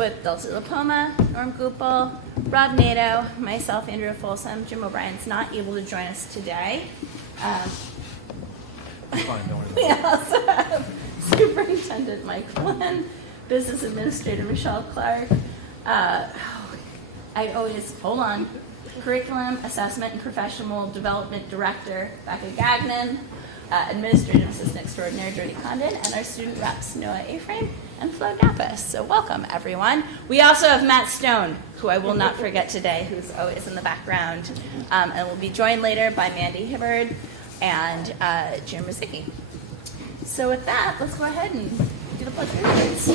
with Dulcie LaPoma, Norm Goupel, Rob Nato, myself, Andrea Folsom. Jim O'Brien's not able to join us today. We also have Superintendent Mike Flynn, Business Administrator Michelle Clark. Curriculum, Assessment, and Professional Development Director Becca Gagnon, Administrative Assistant Extraordinary Jody Condon, and our student reps Noah Aframe and Flo Napas. So welcome, everyone. We also have Matt Stone, who I will not forget today, who's always in the background, and will be joined later by Mandy Hibbard and Jim Rizicki. So with that, let's go ahead and do the Pledge of Allegiance.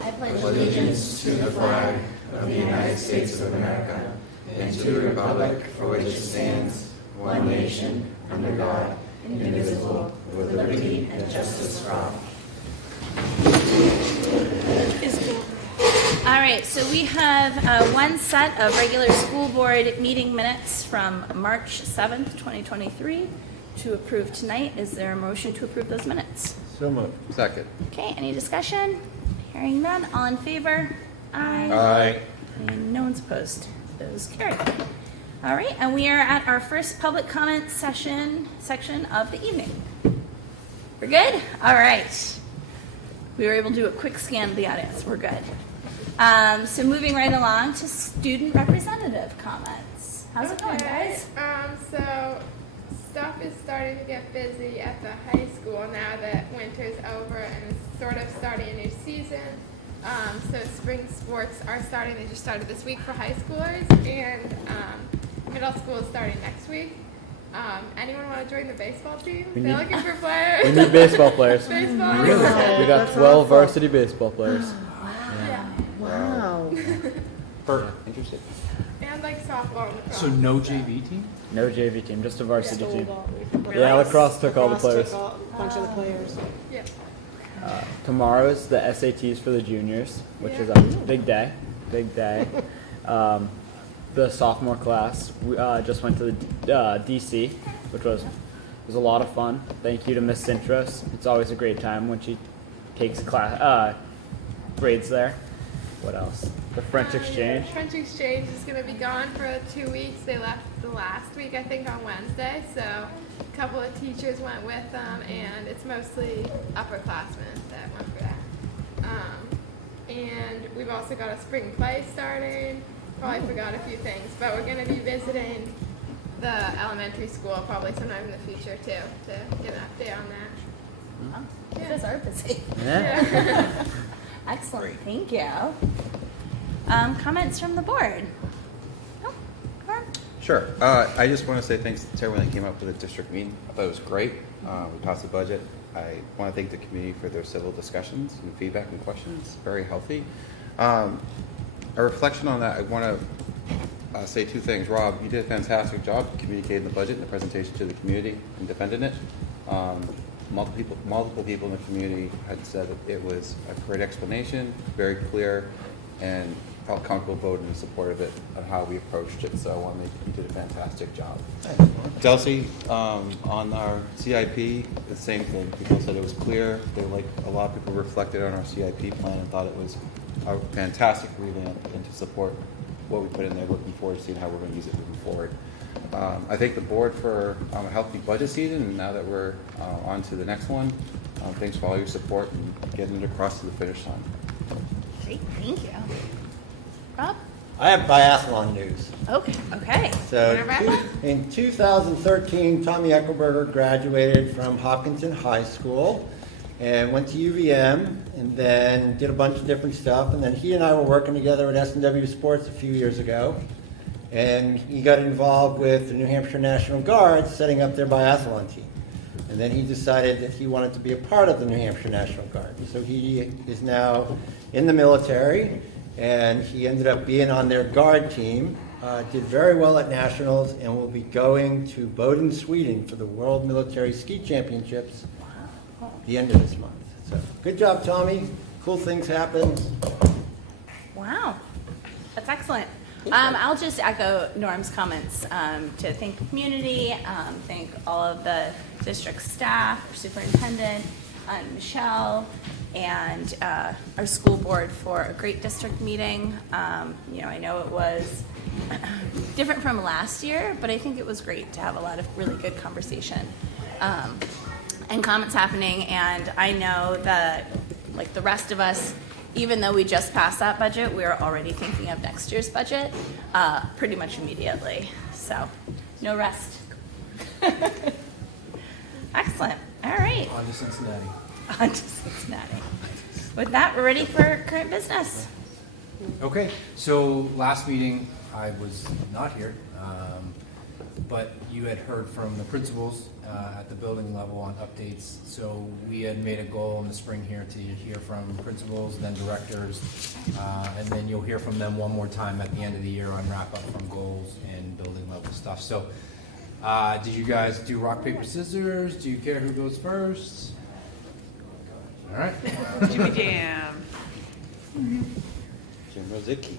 I pledge allegiance to the flag of the United States of America and to the republic for which it stands, one nation, under God, indivisible, with liberty and justice for all. All right, so we have one set of regular school board meeting minutes from March 7th, 2023 to approve tonight. Is there a motion to approve those minutes? So moved. Second. Okay, any discussion? Hearing none, all in favor? Aye. Aye. And no one's opposed. Those carried. All right, and we are at our first public comment section of the evening. We're good? All right. We were able to do a quick scan of the audience. We're good. So moving right along to student representative comments. How's it going, guys? So stuff is starting to get busy at the high school now that winter's over and it's sort of starting a new season. So spring sports are starting. They just started this week for high schoolers, and middle school is starting next week. Anyone want to join the baseball team? They're looking for players. We need baseball players. Baseball. Really? We got 12 varsity baseball players. Wow. Interesting. And like softball and lacrosse. So no JV team? No JV team, just a varsity team. Really? Yeah, lacrosse took all the players. Took a bunch of the players. Yeah. Tomorrow is the SATs for the juniors, which is a big day. Big day. The sophomore class we, just went to the DC, which was a lot of fun. Thank you to Miss Cintros. It's always a great time when she takes class grades there. What else? The French exchange. French exchange is going to be gone for 2 weeks. They left the last week, I think, on Wednesday. So a couple of teachers went with them, and it's mostly upperclassmen that went for that. And we've also got a spring play starting. Probably forgot a few things, but we're going to be visiting the elementary school probably sometime in the future, too, to get an update on that. Oh, you guys are busy. Yeah. Excellent, thank you. Comments from the board? Oh, Norm? Sure. I just want to say thanks to everyone that came up with the district meeting. I thought it was great. We passed the budget. I want to thank the community for their civil discussions and feedback and questions. Very healthy. A reflection on that, I want to say two things. Rob, you did a fantastic job communicating the budget and the presentation to the community and defending it. Multiple people in the community had said that it was a great explanation, very clear, and felt comfortable voting in support of it and how we approached it. So I want to make you did a fantastic job. Dulcie, on our CIP, the same thing. People said it was clear. A lot of people reflected on our CIP plan and thought it was a fantastic revamp and to support what we put in there. Looking forward to seeing how we're going to use it moving forward. I thank the board for a healthy budget season, and now that we're on to the next one, thanks for all your support and getting it across to the finish line. Great, thank you. Rob? I have biathlon news. Okay. So in 2013, Tommy Eckelberger graduated from Hopkinton High School and went to UVM and then did a bunch of different stuff. And then he and I were working together at S&W Sports a few years ago. And he got involved with the New Hampshire National Guard setting up their biathlon team. And then he decided that he wanted to be a part of the New Hampshire National Guard. So he is now in the military, and he ended up being on their guard team, did very well at nationals, and will be going to Boden, Sweden for the World Military Ski Championships at the end of this month. So good job, Tommy. Cool things happen. Wow, that's excellent. I'll just echo Norm's comments to thank the community, thank all of the district staff, superintendent, Michelle, and our school board for a great district meeting. I know it was different from last year, but I think it was great to have a lot of really good conversation and comments happening. And I know that, like the rest of us, even though we just passed that budget, we're already thinking of next year's budget pretty much immediately. So, no rest. Excellent. All right. On to Cincinnati. On to Cincinnati. With that, we're ready for current business. Okay, so last meeting I was not here, but you had heard from the principals at the building level on updates. So we had made a goal in the spring here to hear from principals, then directors, and then you'll hear from them one more time at the end of the year on wrap up from goals and building level stuff. So did you guys do rock, paper, scissors? Do you care who goes first? All right. Jimmy Jam. Jim Rosicki.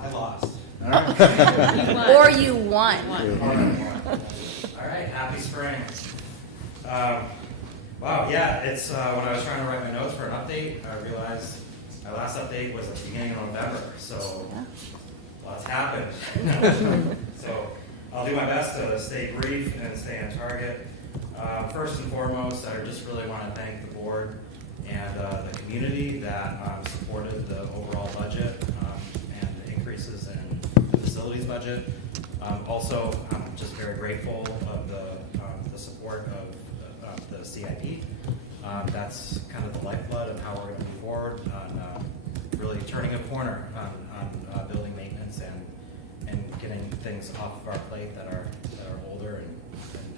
I lost. All right. Or you won. All right, happy spring. Wow, yeah, it's when I was trying to write my notes for an update, I realized my last update was at the beginning of November, so lots happened. So I'll do my best to stay brief and stay on target. First and foremost, I just really want to thank the board and the community that supported the overall budget and the increases in the facilities budget. Also, I'm just very grateful of the support of the CIP. That's kind of the lifeblood of how we're going to move forward on really turning a corner on building maintenance and getting things off of our plate that are older and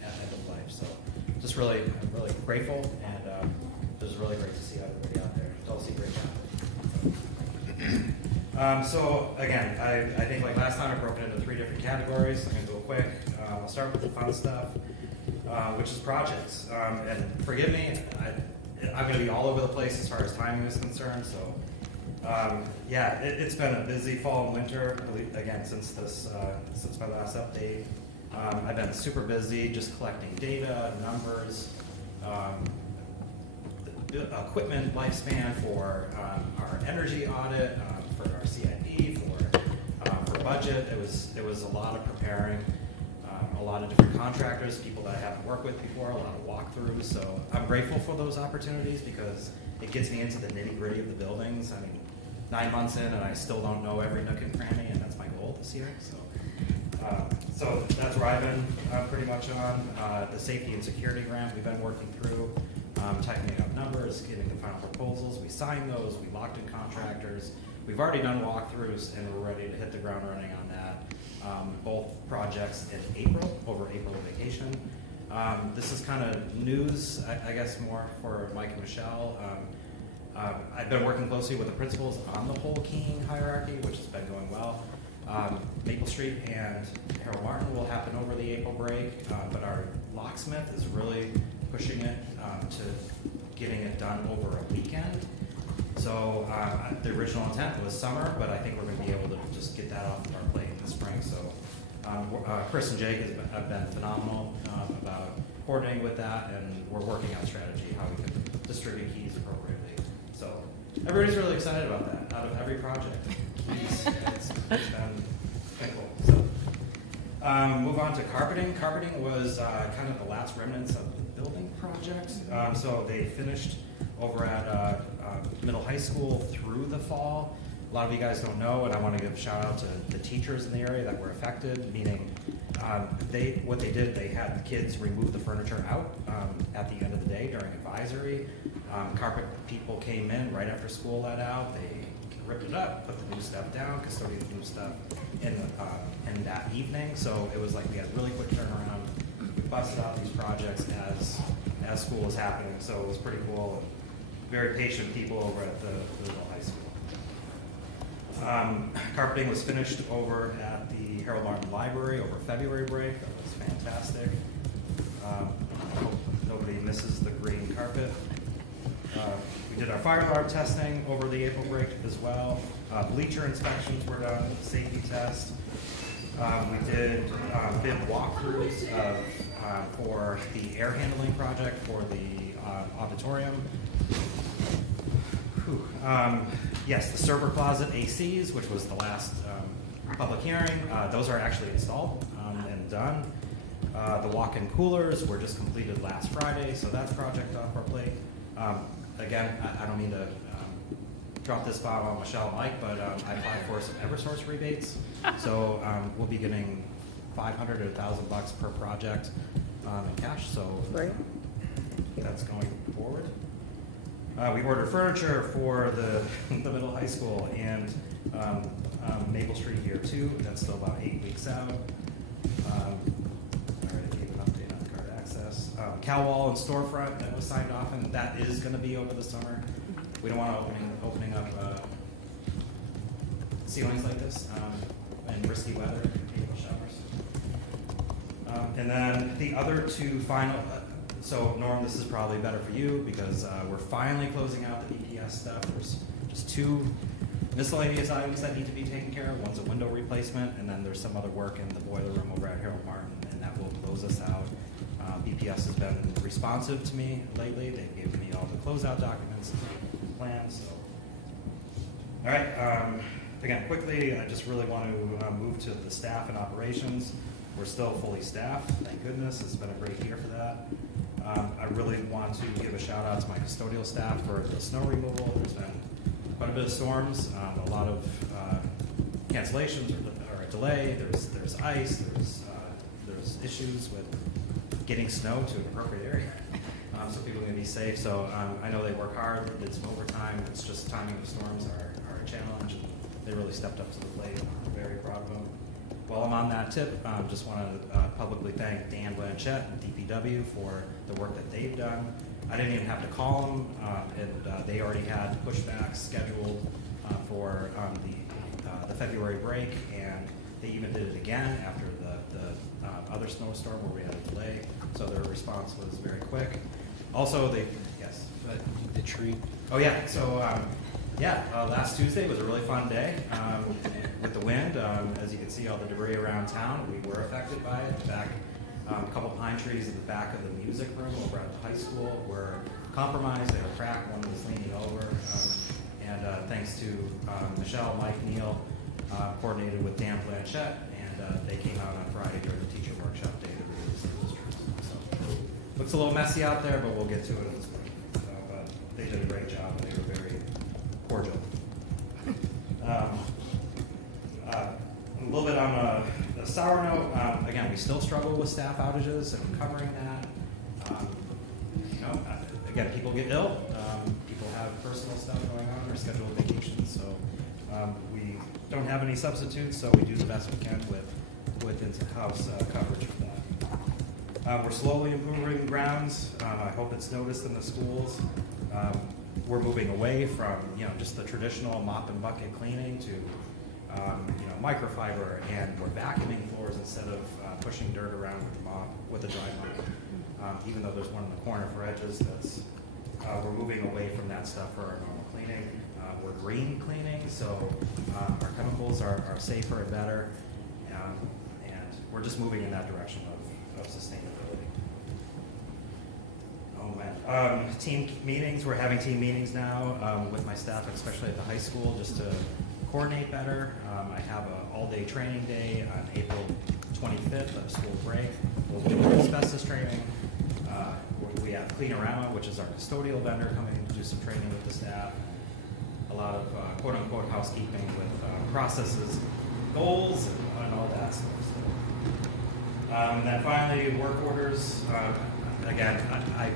at end of life. So just I'm really grateful, and it was really great to see everybody out there. Dulcie, great job. So again, I think like last time I broke it into 3 different categories. I'm going to go quick. I'll start with the fun stuff, which is projects. And forgive me, I'm going to be all over the place as far as timing is concerned. So it's been a busy fall and winter, again, since my last update. I've been super busy just collecting data, numbers, equipment lifespan for our energy audit, for our CIP, for budget. It was a lot of preparing, a lot of different contractors, people that I haven't worked with before, a lot of walkthroughs. So I'm grateful for those opportunities because it gets me into the nitty gritty of the buildings. I mean, 9 months in and I still don't know every nook and cranny, and that's my goal this year. So that's where I've been pretty much on. The safety and security grant we've been working through, tightening up numbers, getting the final proposals. We signed those, we locked in contractors. We've already done walkthroughs and we're ready to hit the ground running on that. Both projects in April, over April vacation. This is kind of news, I guess, more for Mike and Michelle. I've been working closely with the principals on the whole keying hierarchy, which has been going well. Maple Street and Harold Martin will happen over the April break, but our locksmith is really pushing it to getting it done over a weekend. So the original intent was summer, but I think we're going to be able to just get that off of our plate in the spring. So Chris and Jake have been phenomenal about coordinating with that, and we're working on strategy, how we can distribute keys appropriately. So everybody's really excited about that. Out of every project, keys, it's been cool. So move on to carpeting. Carpeting was kind of the last remnants of the building project. So they finished over at middle high school through the fall. A lot of you guys don't know, and I want to give a shout out to the teachers in the area that were affected, meaning what they did, they had the kids remove the furniture out at the end of the day during advisory. Carpet people came in right after school let out. They ripped it up, put the new stuff down, custodians new stuff in that evening. So it was like we had a really quick turnaround. We busted out these projects as school was happening, so it was pretty cool. And very patient people over at the middle high school. Carpeting was finished over at the Harold Martin Library over February break. That was fantastic. Hope nobody misses the green carpet. We did our fire alarm testing over the April break as well. Bleacher inspections were done, safety test. We did bid walkthroughs for the air handling project for the auditorium. Yes, the server closet ACs, which was the last public hearing, those are actually installed and done. The walk-in coolers were just completed last Friday, so that's project off our plate. Again, I don't mean to drop this bomb on Michelle and Mike, but I applied for some Eversource rebates, so we'll be getting $500 to $1,000 per project in cash. So that's going forward. We ordered furniture for the middle high school and Maple Street here too. That's still about 8 weeks out. I already gave an update on card access. Cow wall and storefront that was signed off, and that is going to be over the summer. We don't want to opening up ceilings like this in risky weather, table showers. And then the other two final. So Norm, this is probably better for you because we're finally closing out the BPS stuff. There's just 2 miscellaneous items that need to be taken care of. One's a window replacement, and then there's some other work in the boiler room over at Harold Martin, and that will close us out. BPS has been responsive to me lately. They've given me all the closeout documents and plans. So. All right. Again, quickly, I just really want to move to the staff and operations. We're still fully staffed. Thank goodness. It's been a great year for that. I really want to give a shout out to my custodial staff for the snow removal. There's been quite a bit of storms, a lot of cancellations or a delay. There's ice. There's issues with getting snow to an appropriate area, so people can be safe. So I know they work hard. They did some overtime. It's just timing of storms are a challenge. And they really stepped up to the plate. I'm very proud of them. While I'm on that tip, just want to publicly thank Dan Blanchette and DPW for the work that they've done. I didn't even have to call them, and they already had pushbacks scheduled for the February break, and they even did it again after the other snowstorm where we had a delay. So their response was very quick. Also, yes. The tree. Oh yeah. So last Tuesday was a really fun day with the wind. As you can see, all the debris around town, we were affected by it. A couple pine trees at the back of the music room over at the high school were compromised. They were cracked. One was leaning over. And thanks to Michelle, Mike, Neil, coordinated with Dan Blanchette, and they came out on Friday during the teacher workshop day to release those trees. So looks a little messy out there, but we'll get to it in this week. But they did a great job, and they were very cordial. A little bit on a sour note. Again, we still struggle with staff outages and covering that. Again, people get ill. People have personal stuff going on or scheduled vacations. So we don't have any substitutes. So we do the best we can with in-house coverage for that. We're slowly improving grounds. I hope it's noticed in the schools. We're moving away from just the traditional mop and bucket cleaning to microfiber, and we're vacuuming floors instead of pushing dirt around with a dry mop. Even though there's one in the corner for edges, we're moving away from that stuff for our normal cleaning. We're green cleaning, so our chemicals are safer and better, and we're just moving in that direction of sustainability. Oh man. Team meetings. We're having team meetings now with my staff, especially at the high school, just to coordinate better. I have an all-day training day on April 25th of school break. We'll be doing asbestos training. We have Cleanorama, which is our custodial vendor, coming to do some training with the staff. A lot of quote-unquote housekeeping with processes, goals, and all that stuff. And then finally, work orders. Again, I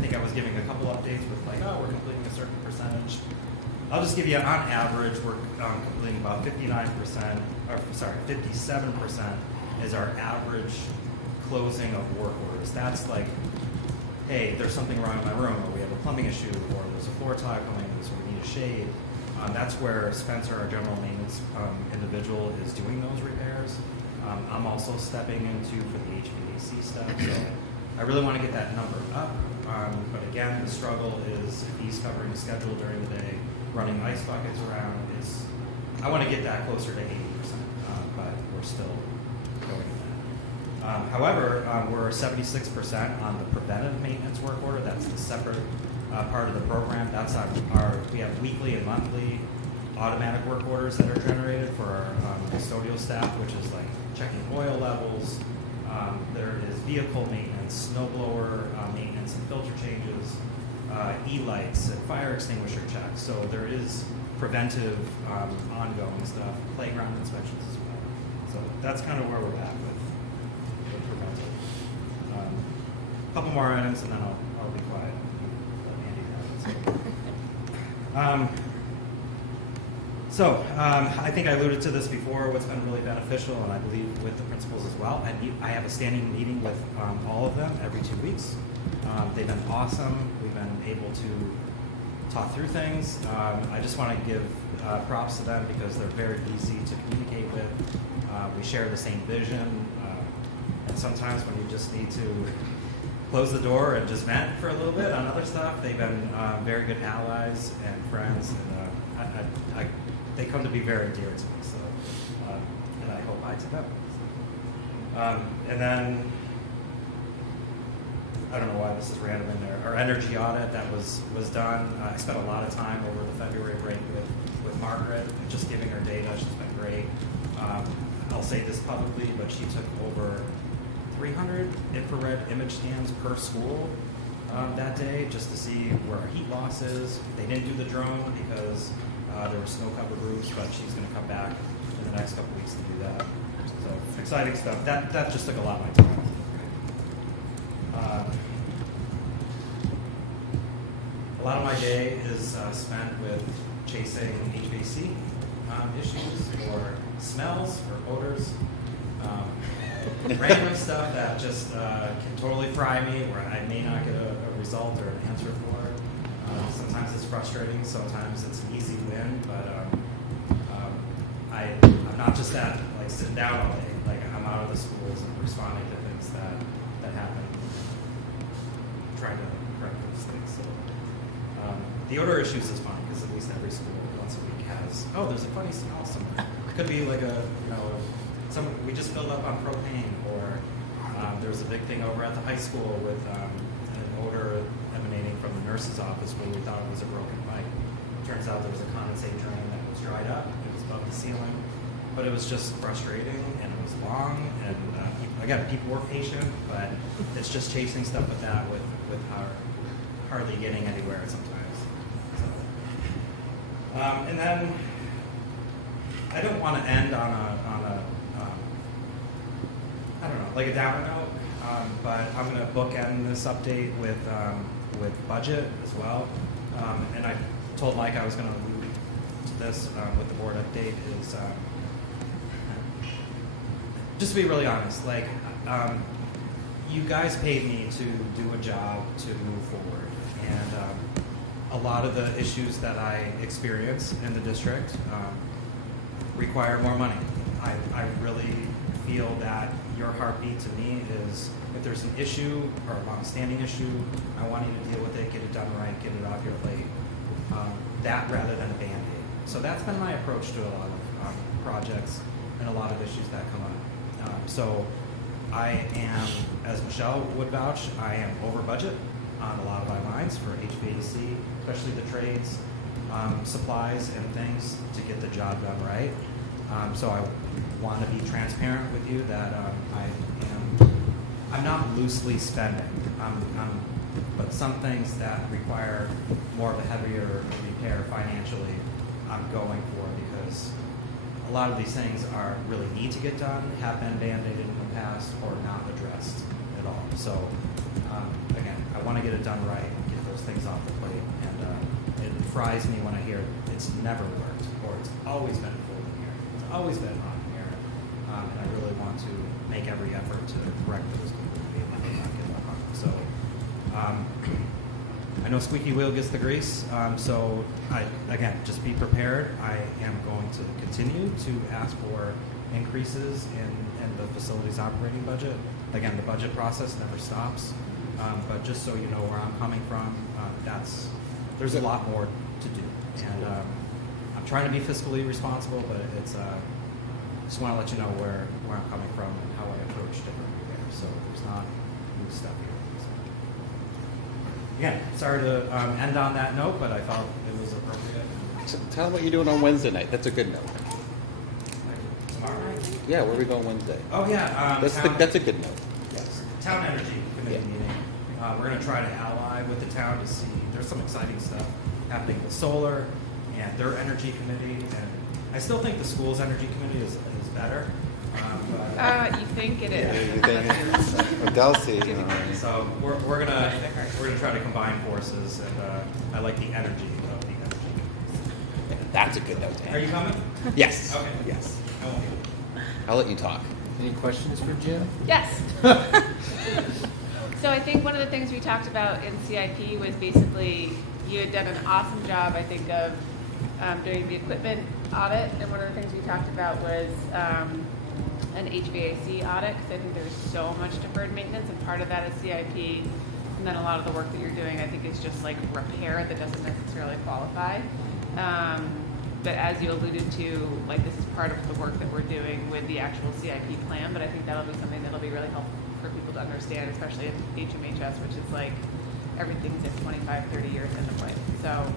think I was giving a couple updates with we're completing a certain percentage. I'll just give you, on average, we're completing about 57% is our average closing of work orders. That's like, hey, there's something wrong in my room, or we have a plumbing issue, or there's a floor tile coming, so we need a shade. That's where Spencer, our general maintenance individual, is doing those repairs. I'm also stepping into for the HVAC stuff, so I really want to get that number up. But again, the struggle is he's covering the schedule during the day, running ice buckets around. I want to get that closer to 80%, but we're still going with that. However, we're 76% on the preventive maintenance work order. That's the separate part of the program. That's we have weekly and monthly automatic work orders that are generated for our custodial staff, which is like checking oil levels. There is vehicle maintenance, snow blower maintenance and filter changes, e-lights and fire extinguisher checks. So there is preventive, ongoing stuff, playground inspections as well. So that's kind of where we're at with preventive. A couple more items and then I'll be quiet. Let Andy have it. So I think I alluded to this before, what's been really beneficial, and I believe with the principals as well. I have a standing meeting with all of them every 2 weeks. They've been awesome. We've been able to talk through things. I just want to give props to them because they're very easy to communicate with. We share the same vision. And sometimes when you just need to close the door and just vent for a little bit on other stuff, they've been very good allies and friends. And they come to be very dear to me, so, and I hope I to them. And then, I don't know why this is random in there, our energy audit that was done. I spent a lot of time over the February break with Margaret, just giving her data. She's been great. I'll say this publicly, but she took over 300 infrared image scans per school that day just to see where our heat loss is. They didn't do the drone because there were snow covered roofs, but she's going to come back in the next couple weeks to do that. So exciting stuff. That just took a lot of my time. A lot of my day is spent with chasing HVAC issues or smells or odors. Random stuff that just can totally fry me, where I may not get a result or an answer for. Sometimes it's frustrating, sometimes it's an easy win, but I'm not just that like sitting down all day. Like I'm out of the schools and responding to things that happen, trying to correct those things. So the odor issues is fun because at least every school once a week has there's a funny smell somewhere. It could be like we just filled up on propane, or there was a big thing over at the high school with an odor emanating from the nurse's office where we thought it was a broken pipe. Turns out there was a condensate drain that was dried up. It was above the ceiling, but it was just frustrating and it was long. And people were patient, but it's just chasing stuff with that with hardly getting anywhere sometimes. So, and then I don't want to end on a I don't know, like a downer note, but I'm going to bookend this update with budget as well. And I told Mike I was going to allude to this with the board update is just to be really honest, like you guys paid me to do a job to move forward, and a lot of the issues that I experience in the district require more money. I really feel that your heartbeat to me is if there's an issue or a long-standing issue, I want you to deal with it, get it done right, get it off your plate. That rather than a Band-Aid. So that's been my approach to a lot of projects and a lot of issues that come up. So I am, as Michelle would vouch, I am over budget on a lot of my lines for HVAC, especially the trades, supplies and things to get the job done right. So I want to be transparent with you that I'm not loosely spending. But some things that require more of a heavier repair financially, I'm going for because a lot of these things are really need to get done, have been band-aided in the past, or not addressed at all. So again, I want to get it done right, get those things off the plate, and it fries me when I hear it's never worked or it's always been full in here, it's always been hot in here, and I really want to make every effort to correct those people to be able to not get that hot. So I know squeaky wheel gets the grease, so again, just be prepared. I am going to continue to ask for increases in the facilities operating budget. Again, the budget process never stops, but just so you know where I'm coming from, there's a lot more to do. And I'm trying to be fiscally responsible, but it's just want to let you know where I'm coming from and how I approach different there. So there's not new stuff here. So. again, sorry to end on that note, but I felt it was appropriate. So tell them what you're doing on Wednesday night. That's a good note. Tomorrow night? Yeah, where are we going Wednesday? Oh, yeah. That's a good note. Yes, Town Energy Committee Yeah. meeting. We're going to try to ally with the town to see, there's some exciting stuff happening with solar and their energy committee. And I still think the school's energy committee is better. You think it is? Delcy. So we're gonna try to combine forces, and I like the energy of the energy. That's a good note. Are you coming? Yes. Okay. Yes. I won't be. I'll let you talk. Any questions for Jim? Yes. So I think one of the things we talked about in CIP was basically you had done an awesome job, I think, of doing the equipment audit, and one of the things we talked about was an HVAC audit, because I think there's so much deferred maintenance, and part of that is CIP, and then a lot of the work that you're doing, I think, is just like repair that doesn't necessarily qualify. But as you alluded to, like, this is part of the work that we're doing with the actual CIP plan, but I think that'll be something that'll be really helpful for people to understand, especially in HMHS, which is like everything's at 25, 30 years in the play. So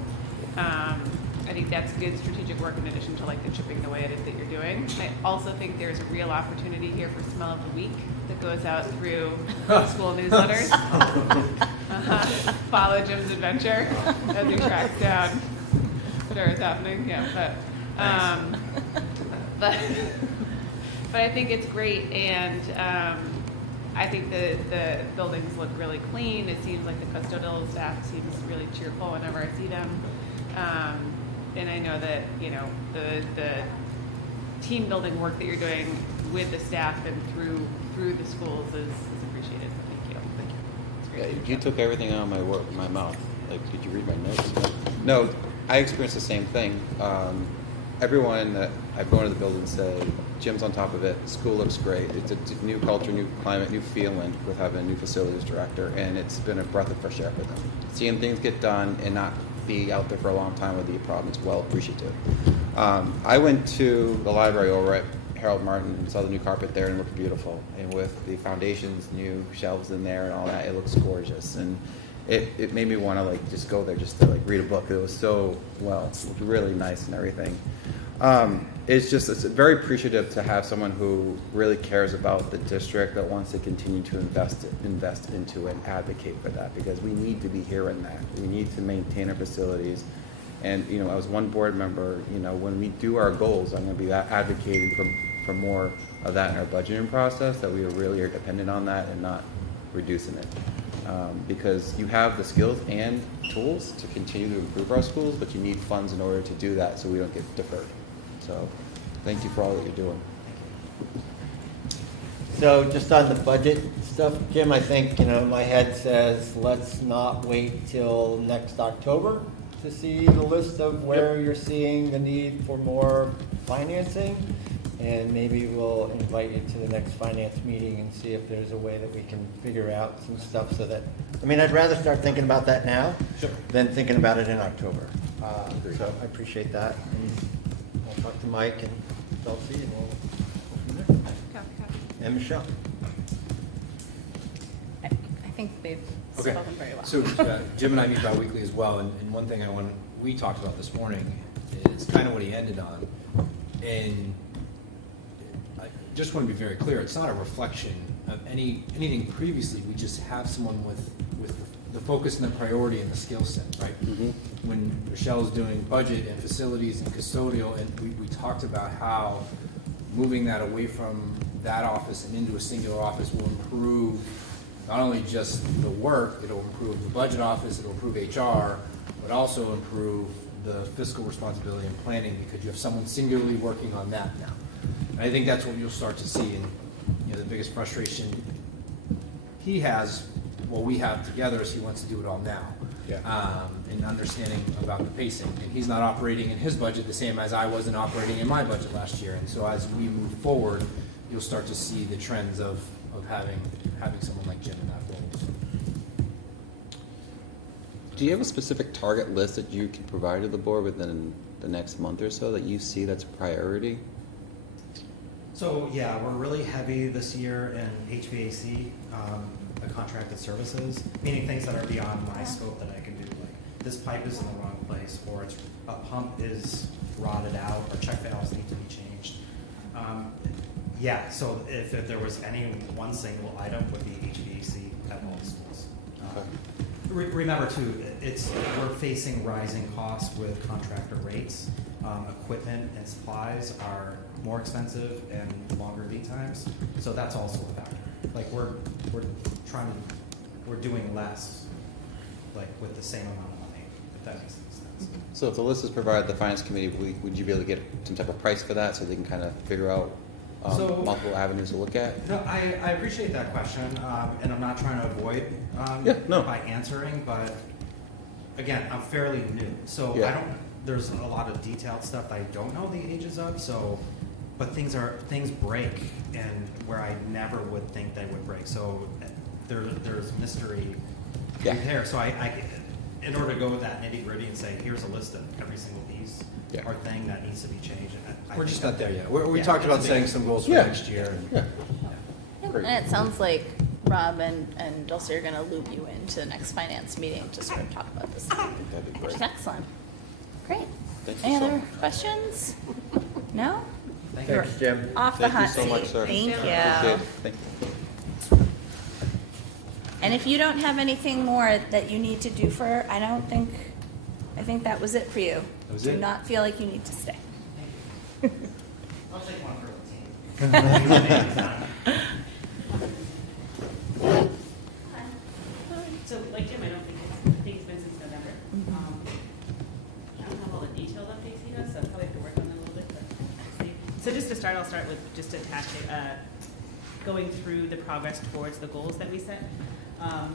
I think that's good strategic work in addition to like the chipping away at it that you're doing. I also think there's a real opportunity here for Smell of the Week that goes out through school newsletters. Follow Jim's adventure as he tracks down whatever is happening. Yeah, but I think it's great, and I think the buildings look really clean. It seems like the custodial staff seems really cheerful whenever I see them. And I know that, you know, the team building work that you're doing with the staff and through the schools is appreciated. Thank you. It's great. Yeah, you took everything out of my mouth. Like, did you read my notes? No, I experienced the same thing. Everyone that I've gone to the building say, Jim's on top of it. School looks great. It's a new culture, new climate, new feeling with having a new facilities director, and it's been a breath of fresh air for them. Seeing things get done and not be out there for a long time with the problem is well appreciative. I went to the library over at Harold Martin and saw the new carpet there, and it looked beautiful. And with the foundations, new shelves in there and all that, it looks gorgeous. And it made me want to like just go there just to like read a book. It was so well, it looked really nice and everything. It's very appreciative to have someone who really cares about the district, that wants to continue to invest into it and advocate for that, because we need to be hearing that. We need to maintain our facilities. And, you know, as one board member, you know, when we do our goals, I'm going to be advocating for more of that in our budgeting process, that we really are dependent on that and not reducing it. Because you have the skills and tools to continue to improve our schools, but you need funds in order to do that so we don't get deferred. So thank you for all that you're doing. So just on the budget stuff, Jim, I think, you know, my head says let's not wait till next October to see the list of where you're seeing the need for more financing. And maybe we'll invite you to the next finance meeting and see if there's a way that we can figure out some stuff so that, I mean, I'd rather start thinking about that now than thinking about it in October. So I appreciate that. And I'll talk to Mike and Chelsea and we'll go from there. And Michelle. I think they've Okay. spoken very well. So Jim and I meet bi-weekly as well, and one thing we talked about this morning is kind of what he ended on. And I just want to be very clear, it's not a reflection of anything previously. We just have someone with the focus and the priority and the skill set, right? Mm-hmm. When Michelle's doing budget and facilities and custodial, and we talked about how moving that away from that office and into a singular office will improve not only just the work, it'll improve the budget office, it'll improve HR, but also improve the fiscal responsibility and planning, because you have someone singularly working on that now. And I think that's what you'll start to see. And you know, the biggest frustration he has, what we have together, is he wants to do it all now. Yeah. And understanding about the pacing. And he's not operating in his budget the same as I wasn't operating in my budget last year. And so as we move forward, you'll start to see the trends of having someone like Jim in that role. Do you have a specific target list that you can provide to the board within the next month or so that you see that's a priority? So yeah, we're really heavy this year in HVAC. contracted services, meaning things that are beyond my scope that I can do. Like this pipe is in the wrong place, or a pump is rotted out, or check valves need to be changed. Yeah, so if there was any one single item, would be HVAC at all the schools. Remember too, we're facing rising costs with contractor rates. Equipment and supplies are more expensive and longer lead times, so that's also a factor. Like we're doing less, like with the same amount of money, if that makes sense. So if the list is provided to the finance committee, would you be able to get some type of price for that so they can kind of figure out multiple avenues to look at? No, I appreciate that question, and I'm not trying to avoid by answering, but again, I'm fairly new, so I don't. There's a lot of detailed stuff I don't know the ages of. So, but things break, and where I never would think they would break. So there's mystery there. So I in order to go with that nitty gritty and say here's a list of every single piece or thing that needs to be changed. We're just not there yet. We talked about setting some goals for next year. And it sounds like Rob and Dulcie are going to loop you into the next finance meeting to sort of talk about this. That'd be Which great. is excellent. Great. Thank Any you so other much. questions? No? Thanks, Jim. Off the Thank you hot so seat. much, sir. Thank Appreciate you. it. Thank you. And if you don't have anything more that you need to do I think that was it for you. That was Do it? not feel like you need to stay. I'll take one for the team. So, like Jim, I think it's been since November. I don't have all the detailed updates he does, so I'll probably have to work on them a little bit. But we'll see. So just to start, I'll start with just attaching, going through the progress towards the goals that we set.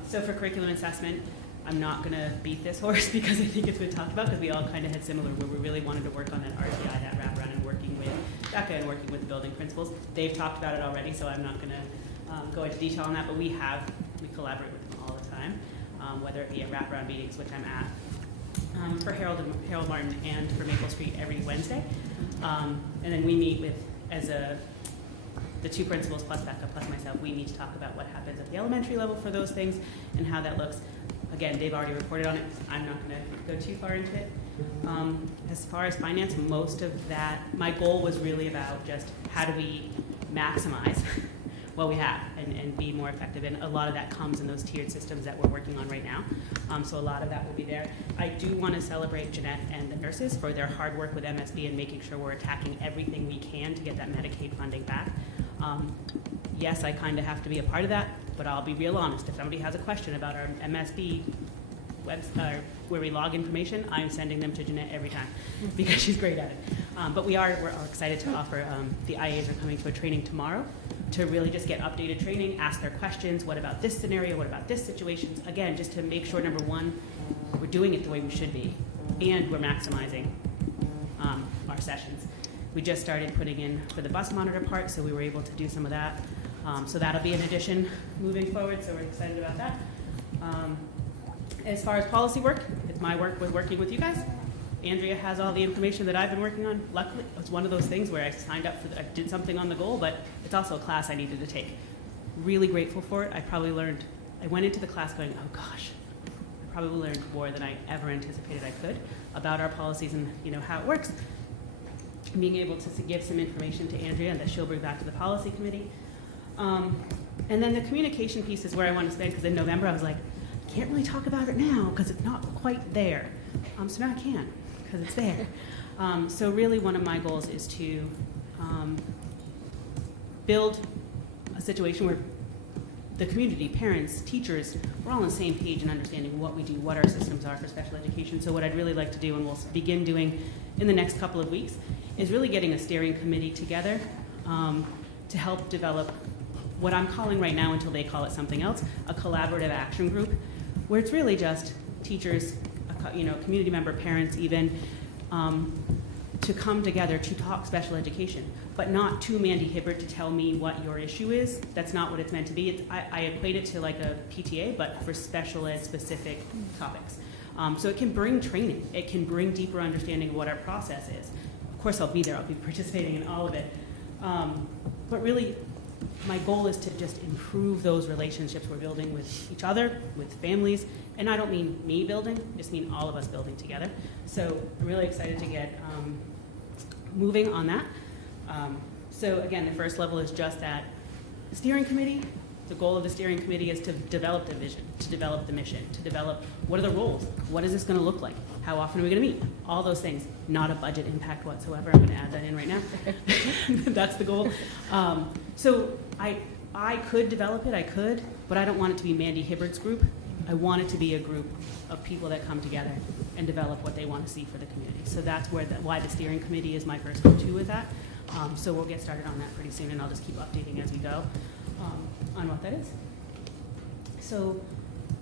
So for curriculum assessment, I'm not going to beat this horse because I think it's been talked about because we all kind of had similar where we really wanted to work on that RTI, that wraparound, and working with Becca and working with the building principals. They've talked about it already, so I'm not going to go into detail on that, but we collaborate with them all the time, whether it be at wraparound meetings, which I'm at, for Harold Martin and for Maple Street every Wednesday. And then we meet with, the two principals plus Becca plus myself, we need to talk about what happens at the elementary level for those things and how that looks. Again, they've already reported on it. I'm not going to go too far into it. As far as finance, most of that, my goal was really about just how do we maximize what we have and be more effective. And a lot of that comes in those tiered systems that we're working on right now. So a lot of that will be there. I do want to celebrate Jeanette and the nurses for their hard work with MSB and making sure we're attacking everything we can to get that Medicaid funding back. Yes, I kind of have to be a part of that, but I'll be real honest. If somebody has a question about our MSB website where we log information, I'm sending them to Jeanette every time because she's great at it. But we're excited to offer, the IAs are coming to a training tomorrow to really just get updated training, ask their questions, what about this scenario, what about this situation? Again, just to make sure, number one, we're doing it the way we should be, and we're maximizing our sessions. We just started putting in for the bus monitor part, so we were able to do some of that. So that'll be an addition moving forward, so we're excited about that. As far as policy work, it's my work with working with you guys. Andrea has all the information that I've been working on. Luckily, it's one of those things where I signed up I did something on the goal, but it's also a class I needed to take. Really grateful for it. I went into the class going, oh gosh, I probably learned more than I ever anticipated I could about our policies and how it works. Being able to give some information to Andrea and that she'll bring back to the policy committee. And then the communication piece is where I want to spend, because in November I was like, I can't really talk about it now because it's not quite there. So now I can, because it's there. So really one of my goals is to build a situation where the community, parents, teachers, we're all on the same page in understanding what we do, what our systems are for special education. So what I'd really like to do, and we'll begin doing in the next couple of weeks, is really getting a steering committee together to help develop what I'm calling right now, until they call it something else, a collaborative action group, where it's really just teachers, community member, parents even, to come together to talk special education, but not to Mandy Hibbert to tell me what your issue is. That's not what it's meant to be. I equate it to like a PTA, but for special ed specific topics. So it can bring training. It can bring deeper understanding of what our process is. Of course, I'll be there. I'll be participating in all of it. But really, my goal is to just improve those relationships we're building with each other, with families, and I don't mean me building, I just mean all of us building together. So I'm really excited to get moving on that. So again, the first level is just that steering committee. The goal of the steering committee is to develop the vision, to develop the mission, to develop what are the roles, what is this going to look like, how often are we going to meet, all those things. Not a budget impact whatsoever. I'm going to add that in right now. That's the goal. So I could develop it, I could, but I don't want it to be Mandy Hibbard's group. I want it to be a group of people that come together and develop what they want to see for the community. So that's why the steering committee is my first go-to with that. So we'll get started on that pretty soon, and I'll just keep updating as we go on what that is. So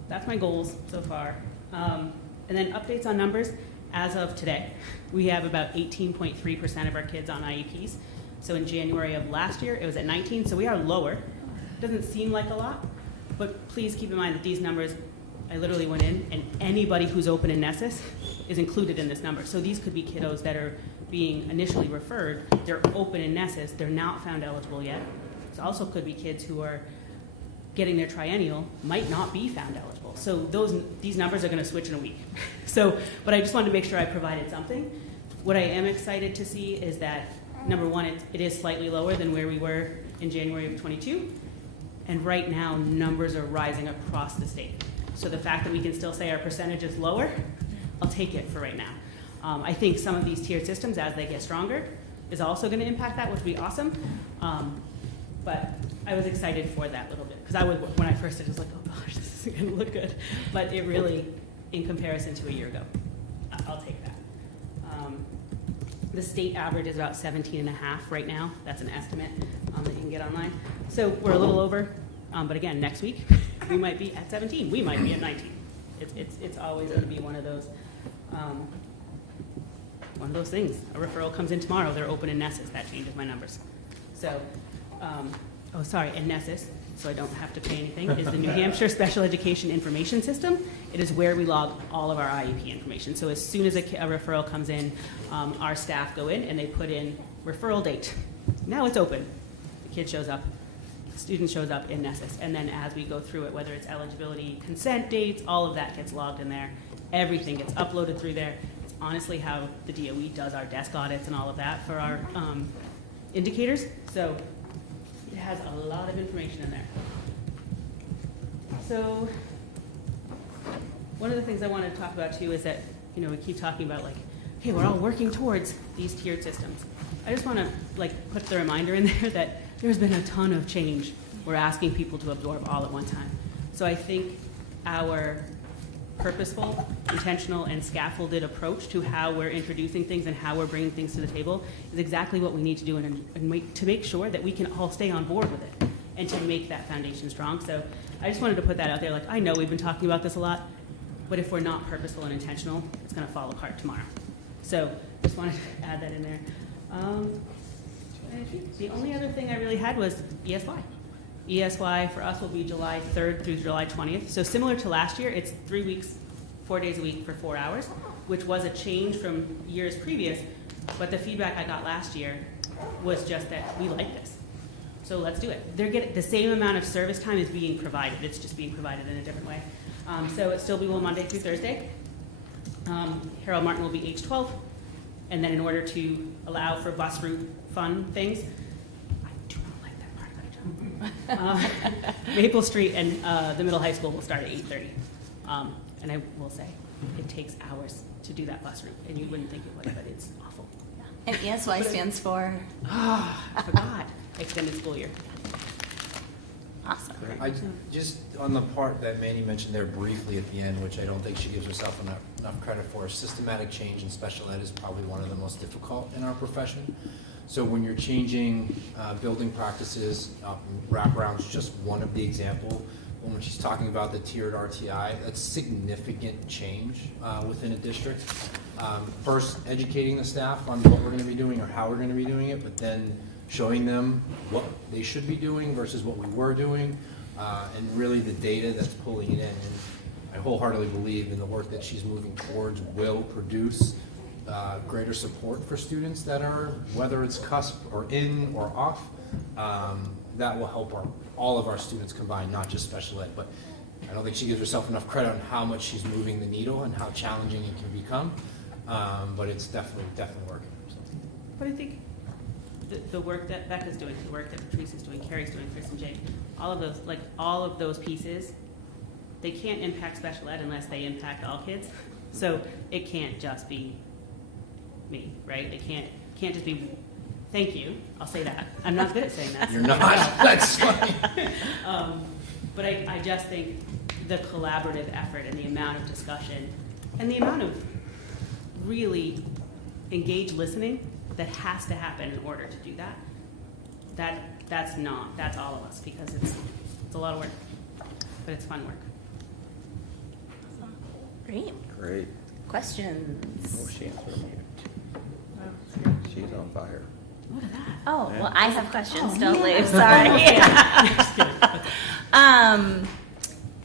that's my goals so far. And then updates on numbers. As of today, we have about 18.3% of our kids on IEPs. So in January of last year, it was at 19, so we are lower. Doesn't seem like a lot, but please keep in mind that these numbers, I literally went in, and anybody who's open in Nessus is included in this number. So these could be kiddos that are being initially referred, they're open in Nessus, they're not found eligible yet. It also could be kids who are getting their triennial, might not be found eligible. So these numbers are going to switch in a week. But I just wanted to make sure I provided something. What I am excited to see is that, number one, it is slightly lower than where we were in January of 22. And right now, numbers are rising across the state. So the fact that we can still say our percentage is lower, I'll take it for right now. I think some of these tiered systems, as they get stronger, is also going to impact that, which would be awesome. But I was excited for that little bit, because when I first did, I was like, oh gosh, this isn't going to look good. But it really, in comparison to a year ago, I'll take that. The state average is about 17.5 right now. That's an estimate that you can get online. So we're a little over, but again, next week we might be at 17. We might be at 19. It's always going to be one of those things. A referral comes in tomorrow. They're open in Nessus. That changes my numbers. So, and Nessus, so I don't have to pay anything, is the New Hampshire Special Education Information System. It is where we log all of our IEP information. So as soon as a referral comes in, our staff go in and they put in referral date. Now it's open. The kid shows up, the student shows up in Nessus. And then as we go through it, whether it's eligibility, consent dates, all of that gets logged in there. Everything gets uploaded through there. It's honestly how the DOE does our desk audits and all of that for our indicators. So it has a lot of information in there. So one of the things I wanted to talk about too is that, we keep talking about like, hey, we're all working towards these tiered systems. I just want to put the reminder in there that there's been a ton of change we're asking people to absorb all at one time. So I think our purposeful, intentional, and scaffolded approach to how we're introducing things and how we're bringing things to the table is exactly what we need to do to make sure that we can all stay on board with it and to make that foundation strong. So I just wanted to put that out there. I know we've been talking about this a lot, but if we're not purposeful and intentional, it's going to fall apart tomorrow. So just wanted to add that in there. I think the only other thing I really had was ESY. ESY for us will be July 3rd through July 20th. So similar to last year, it's 3 weeks, 4 days a week for 4 hours, which was a change from years previous. But the feedback I got last year was just that we like this. So let's do it. They're getting the same amount of service time is being provided. It's just being provided in a different way. So it still be Monday through Thursday. Harold Martin will be age 12. And then in order to allow for bus route fun things, I do not like that part of my job. Maple Street and the middle high school will start at 8:30. And I will say, it takes hours to do that bus route. And you wouldn't think it would, but it's awful. And ESY stands for? I forgot. Extended school year. Awesome. I just, on the part that Mandy mentioned there briefly at the end, which I don't think she gives herself enough credit for, systematic change in special ed is probably one of the most difficult in our profession. So when you're changing building practices, wraparound's just one of the example. When she's talking about the tiered RTI, that's significant change within a district. First, educating the staff on what we're going to be doing or how we're going to be doing it, but then showing them what they should be doing versus what we were doing, and really the data that's pulling it in. And I wholeheartedly believe in the work that she's moving towards will produce greater support for students that are, whether it's cusp or in or off. that will help all of our students combined, not just special ed. But I don't think she gives herself enough credit on how much she's moving the needle and how challenging it can become. But it's definitely working. So. But I think the work that Becca's doing, the work that Patrice is doing, Carrie's doing, Chris and Jake, all of those pieces, they can't impact special ed unless they impact all kids. So it can't just be me, right? It can't just be, thank you, I'll say that. I'm not good at saying that. You're not. That's funny. But I just think the collaborative effort and the amount of discussion and the amount of really engaged listening that has to happen in order to do that, that's all of us, because it's a lot of work, but it's fun work. Great. Great. Questions? Oh, she answered me. She's on fire. Look at that. Oh, well, I have questions. Oh, Don't yeah. leave. Sorry. Just kidding.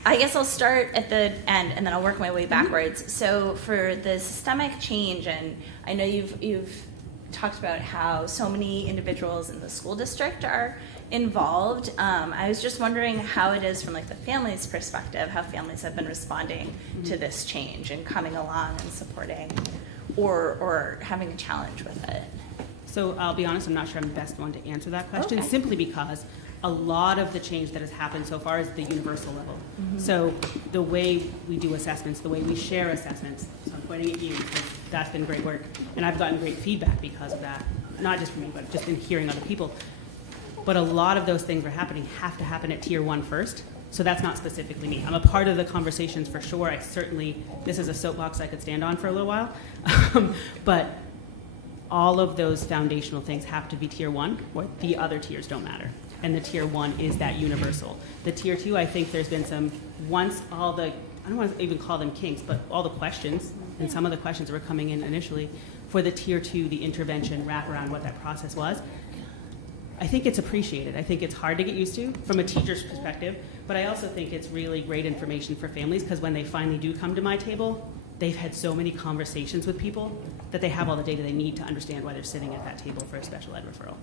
I guess I'll start at the end and then I'll work my way backwards. So for the systemic change, and I know you've talked about how so many individuals in the school district are involved. I was just wondering how it is from like the family's perspective, how families have been responding to this change and coming along and supporting or having a challenge with it. So I'll be honest, I'm not sure I'm the best one to answer that question, Okay. simply because a lot of the change that has happened so far is the universal level. So the way we do assessments, the way we share assessments, so I'm pointing at you because that's been great work, and I've gotten great feedback because of that, not just from me, but just in hearing other people. But a lot of those things are happening have to happen at tier 1 first. So that's not specifically me. I'm a part of the conversations for sure. This is a soapbox I could stand on for a little while. But all of those foundational things have to be tier 1, or the other tiers don't matter. And the tier 1 is that universal. The tier 2, I think there's been I don't want to even call them kinks, but all the questions, and some of the questions that were coming in initially, for the tier 2, the intervention, wrap around what that process was, I think it's appreciated. I think it's hard to get used to from a teacher's perspective, but I also think it's really great information for families, because when they finally do come to my table, they've had so many conversations with people that they have all the data they need to understand why they're sitting at that table for a special ed referral.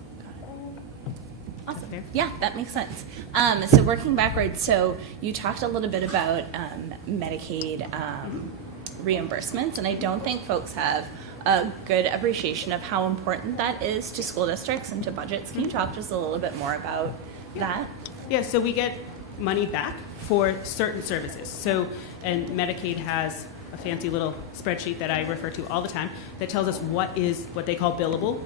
Awesome. Fair. Yeah, that makes sense. So working backwards, so you talked a little bit about Medicaid reimbursements, and I don't think folks have a good appreciation of how important that is to school districts and to budgets. Can you talk just a little bit more about that? Yeah, so we get money back for certain services. So, and Medicaid has a fancy little spreadsheet that I refer to all the time that tells us what they call billable,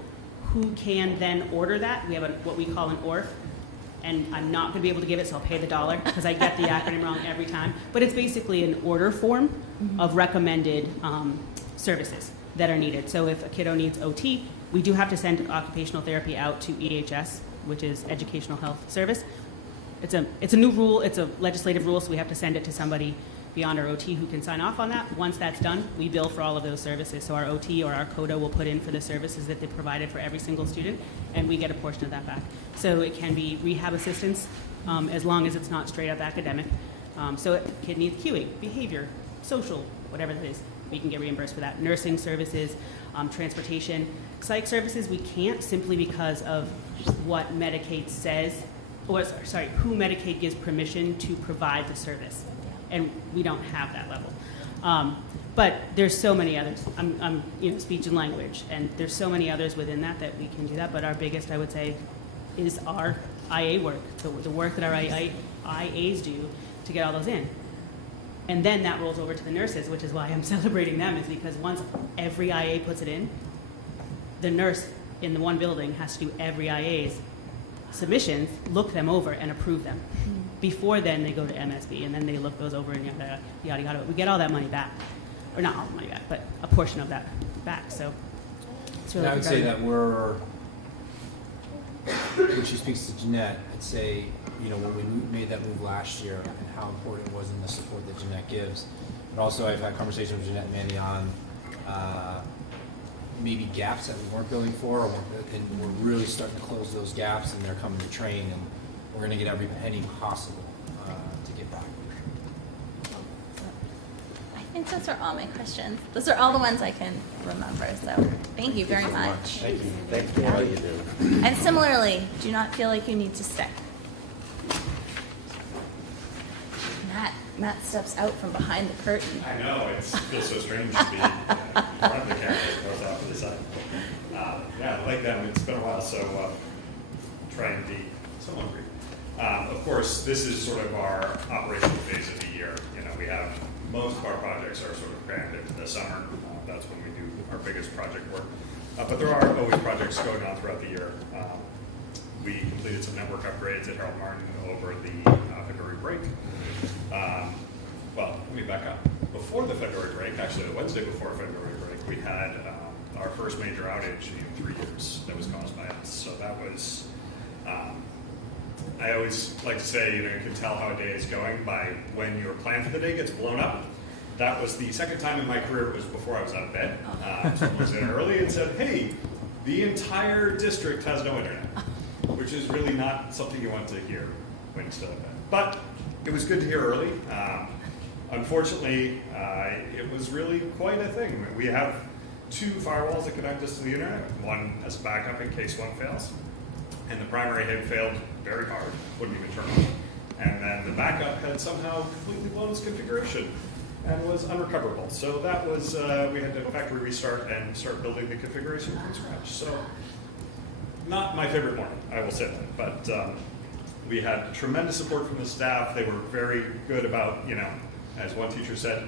who can then order that. We have what we call an ORF, and I'm not going to be able to give it, so I'll pay the dollar because I get the acronym wrong every time. But it's basically an order form of recommended services that are needed. So if a kiddo needs OT, we do have to send occupational therapy out to EHS, which is Educational Health Service. It's a new rule. It's a legislative rule, so we have to send it to somebody beyond our OT who can sign off on that. Once that's done, we bill for all of those services. So our OT or our CODA will put in for the services that they provided for every single student, and we get a portion of that back. So it can be rehab assistance, as long as it's not straight up academic. So if a kid needs cueing, behavior, social, whatever that is, we can get reimbursed for that. Nursing services, transportation, psych services, we can't, simply because of what Medicaid says, or sorry, who Medicaid gives permission to provide the service. And we don't have that level. But there's so many others. I'm speech and language, and there's so many others within that we can do that. But our biggest, I would say, is our IA work, the work that our IAs do to get all those in. And then that rolls over to the nurses, which is why I'm celebrating them, is because once every IA puts it in, the nurse in the one building has to do every IA's submissions, look them over, and approve them. Before then, they go to MSB, and then they look those over and yada, yada, yada. We get all that money back. Or not all the money back, but a portion of that back. So it's really And I would say that when she speaks to Jeanette, I'd say, when we made that move last year and how important it was in the support that Jeanette gives. But also I've had conversations with Jeanette and Mandy on maybe gaps that we weren't billing for, and we're really starting to close those gaps, and they're coming to train, and we're going to get every penny possible to get back. I think those are all my questions. Those are all the ones I can remember. So thank you very much. Thank you. Thank you for all you do. And similarly, do not feel like you need to stick. Matt steps out from behind the curtain. I know, it feels so strange to be in front of the camera as opposed to off to the side. Yeah, like them, it's been a while, so try and be somewhat brief. Of course, this is sort of our operational phase of the year. You know, we have, most of our projects are sort of crammed into the summer. That's when we do our biggest project work. But there are always projects going on throughout the year. We completed some network upgrades at Harold Martin over the February break. Well, let me back up. Before the February break, actually the Wednesday before February break, we had our first major outage in 3 years that was caused by us. So that was, I always like to say, you know, you can tell how a day is going by when your plan for the day gets blown up. That was the second time in my career. It was before I was out of bed. Someone was in early and said, hey, the entire district has no internet, which is really not something you want to hear when you're still in bed. But it was good to hear early. Unfortunately, it was really quite a thing. We have 2 firewalls that connect us to the internet. One as a backup in case one fails. And the primary had failed very hard, wouldn't even turn on. And then the backup had somehow completely blown its configuration and was unrecoverable. So that was, we had to factory restart and start building the configuration from scratch. So not my favorite morning, I will say that. But we had tremendous support from the staff. They were very good about, you know, as one teacher said,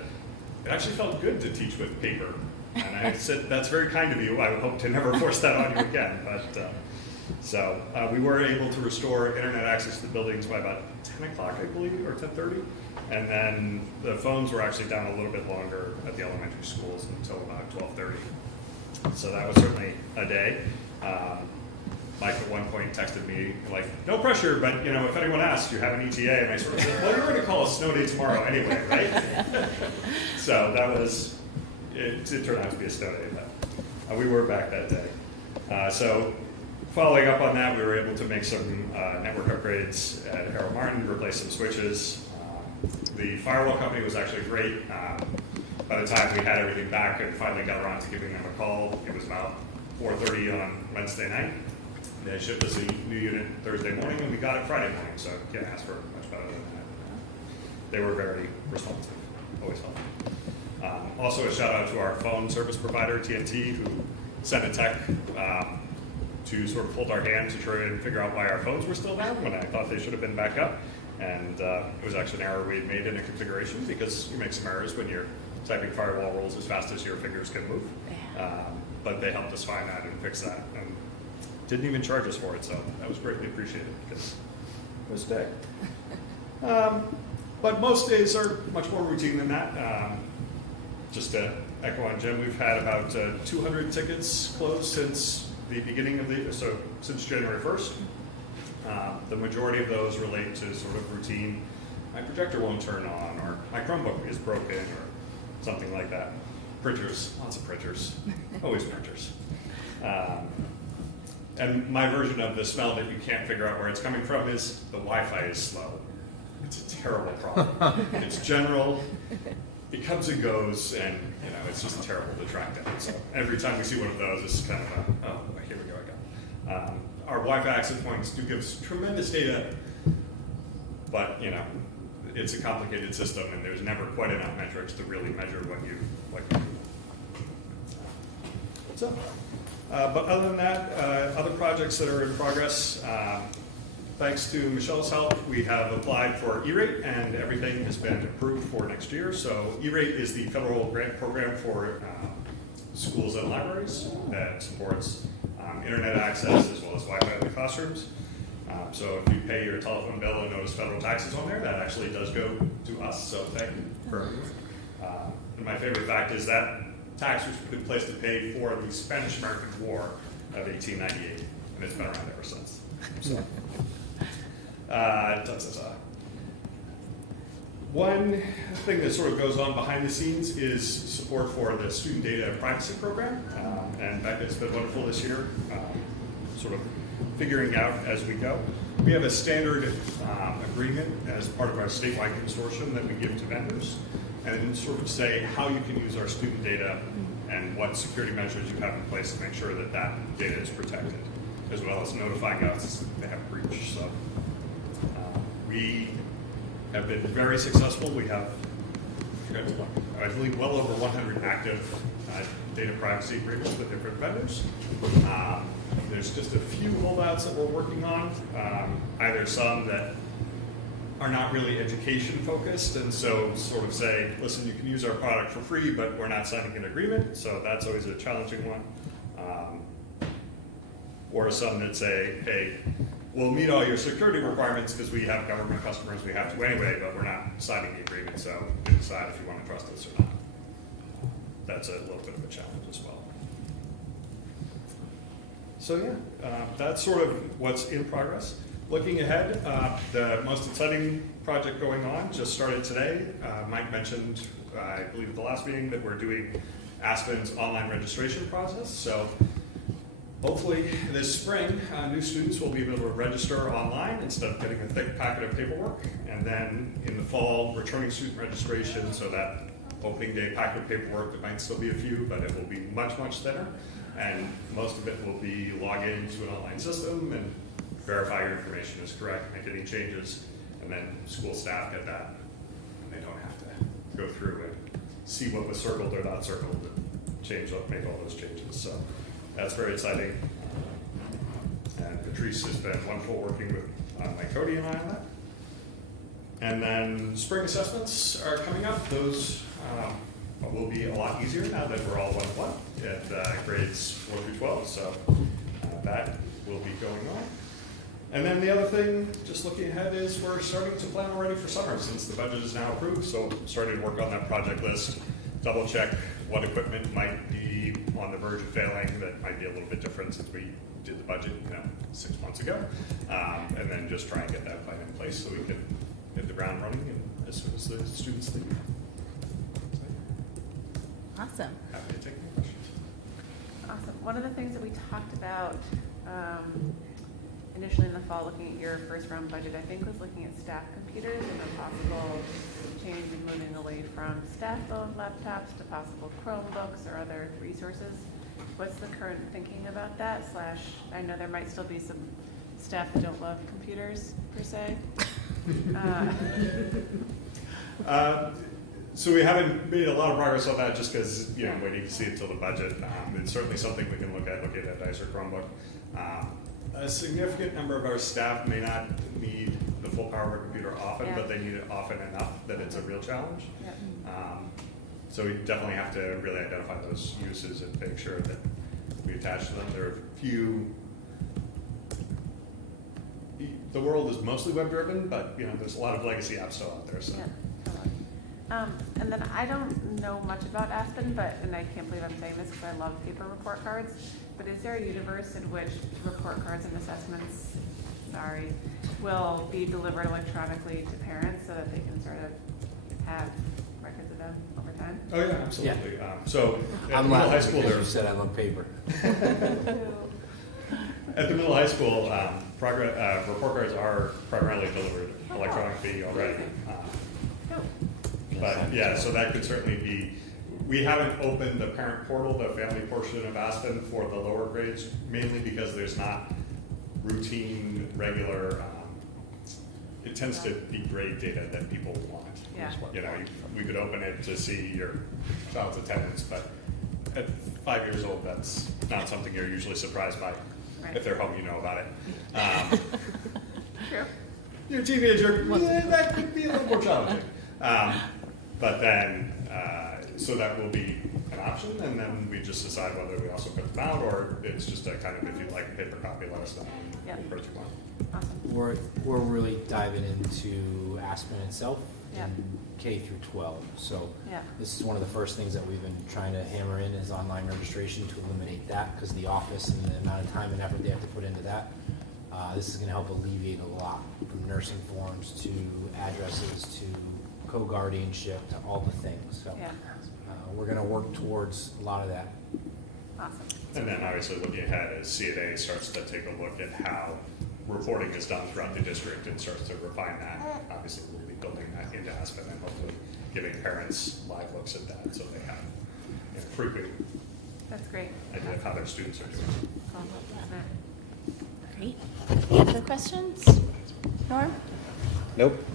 it actually felt good to teach with paper. And I said, that's very kind of you. I would hope to never force that on you again. But so we were able to restore internet access to the buildings by about 10 o'clock, I believe, or 10:30. And then the phones were actually down a little bit longer at the elementary schools until about 12:30. So that was certainly a day. Mike at one point texted me, like, no pressure, but, you know, if anyone asks, you have an ETA? And I sort of said, well, you're going to call a snow day tomorrow anyway, right? So that was, it turned out to be a snow day, but we were back that day. So following up on that, we were able to make some network upgrades at Harold Martin, replace some switches. The firewall company was actually great. By the time we had everything back and finally got around to giving them a call, it was about 4:30 on Wednesday night. They shipped us a new unit Thursday morning, and we got it Friday morning, so can't ask for much better than that. They were very responsive, always helpful. Also a shout out to our phone service provider, TNT, who sent a tech to sort of hold our hand to try and figure out why our phones were still down when I thought they should have been back up. And it was actually an error we had made in a configuration, because you make some errors when you're typing firewall rules as fast as your fingers can move. But they helped us find that and fix that, and didn't even charge us for it, so that was greatly appreciated, because it was a day. But most days are much more routine than that. Just to echo on Jim, we've had about 200 tickets closed since the beginning of since January 1st. The majority of those relate to sort of routine, my projector won't turn on, or my Chromebook is broken, or something like that. Printers, lots of printers, always printers. And my version of the smell that you can't figure out where it's coming from is the Wi-Fi is slow. It's a terrible problem. It's general, it comes and goes, and you know, it's just terrible to track down. So every time we see one of those, it's kind of a, oh, here we go again. Our Wi-Fi access points do give us tremendous data, but you know, it's a complicated system, and there's never quite enough metrics to really measure what you do. So, but other than that, other projects that are in progress, thanks to Michelle's help, we have applied for E-rate, and everything has been approved for next year. So E-rate is the federal grant program for schools and libraries that supports internet access as well as Wi-Fi in the classrooms. So if you pay your telephone bill and notice federal taxes on there, that actually does go to us, so thank you for and my favorite fact is that tax was put in place to pay for the Spanish-American War of 1898, and it's been around ever since. So, one thing that sort of goes on behind the scenes is support for the Student Data Privacy Program, and Becca's been wonderful this year, sort of figuring out as we go. We have a standard agreement as part of our statewide consortium that we give to vendors, and sort of say how you can use our student data and what security measures you have in place to make sure that that data is protected, as well as notifying us if they have breach. So we have been very successful. We have, I believe, well over 100 active data privacy agreements with different vendors. There's just a few holdouts that we're working on, either some that are not really education focused, and so sort of say, listen, you can use our product for free, but we're not signing an agreement, so that's always a challenging one. Or some that say, hey, we'll meet all your security requirements because we have government customers, we have to anyway, but we're not signing the agreement, so you decide if you want to trust us or not. That's a little bit of a challenge as well. So yeah, that's sort of what's in progress. Looking ahead, the most exciting project going on just started today. Mike mentioned, I believe at the last meeting, that we're doing Aspen's online registration process. So hopefully this spring, new students will be able to register online instead of getting a thick packet of paperwork. And then in the fall, returning student registration, so that opening day packet of paperwork, there might still be a few, but it will be much, much thinner. And most of it will be log into an online system and verify your information is correct, make any changes, and then school staff get that. And they don't have to go through and see what was circled or not circled and make all those changes. So that's very exciting. And Patrice has been wonderful working with Mike Cody and I on that. And then spring assessments are coming up. Those will be a lot easier now that we're all 1-1 at grades 4 through 12. So that will be going on. And then the other thing, just looking ahead, is we're starting to plan already for summer since the budget is now approved. So starting to work on that project list, double check what equipment might be on the verge of failing that might be a little bit different since we did the budget 6 months ago. And then just try and get that plan in place so we can hit the ground running and as soon as the students leave. Awesome. Happy to take any questions. Awesome. One of the things that we talked about initially in the fall, looking at your first round budget, I think was looking at staff computers and a possible change in moving away from staff-owned laptops to possible Chromebooks or other resources. What's the current thinking about that? / I know there might still be some staff that don't love computers per se. So we haven't made a lot of progress on that just because I'm waiting to see it till the budget. It's certainly something we can look at a DICE or Chromebook. A significant number of our staff may not need the full power of a computer often, but they need it often enough that it's a real challenge. Yep. So we definitely have to really identify those uses and make sure that we attach to them. There are a few. The world is mostly web-driven, but there's a lot of legacy apps still out there. So. Yeah. And then I don't know much about Aspen, and I can't believe I'm saying this because I love paper report cards, but is there a universe in which report cards and assessments, will be delivered electronically to parents so that they can sort of have records of them over time? Oh yeah, absolutely. So at I'm the middle high laughing school, because you said I love paper. at the middle high school, report cards are primarily delivered electronically already. But yeah, so that could certainly be. We haven't opened the parent portal, the family portion of Aspen, for the lower grades, mainly because there's not routine, regular. It tends to be grade data that people want. Yeah. We could open it to see your child's attendance, but at 5 years old, that's not something you're usually surprised by. Right. If they're home, you know about it. True. Your teenager, that could be a little more challenging. But then, so that will be an option, and then we just decide whether we also put them out, or it's just a kind of, if you'd like a paper copy, let us know. Yeah. What you want. Awesome. We're really diving into Aspen itself Yeah. in K through 12. So Yeah. this is one of the first things that we've been trying to hammer in is online registration to eliminate that because the office and the amount of time and effort they have to put into that. This is going to help alleviate a lot from nursing forms to addresses to co-guardianship to all the things. So Yeah. we're going to work towards a lot of that. Awesome. And then obviously looking ahead as CNA starts to take a look at how reporting is done throughout the district and starts to refine that. Obviously we'll be building that into Aspen and hopefully giving parents live looks at that so they have a frequent That's great. idea of how their students are doing. Cool. Great. Any other questions? Norm? Nope.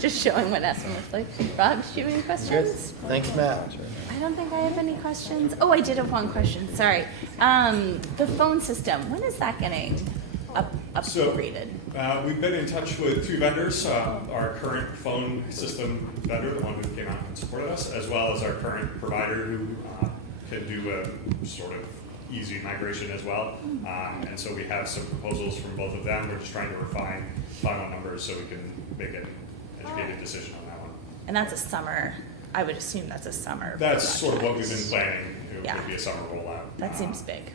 Just showing what Aspen looks like. Rob, do you have any Good. questions? Thanks, Matt. I don't think I have any questions. Oh, I did have one question. Sorry. The phone system. When is that getting upgraded? We've been in touch with 2 vendors, our current phone system vendor, the one who came out and supported us, as well as our current provider who can do a sort of easy migration as well. And so we have some proposals from both of them. We're just trying to refine final numbers so we can make an educated decision on that one. And that's a summer. I would assume that's a summer. That's sort of what we've project. been planning. It Yeah. would be a summer rollout. That seems big.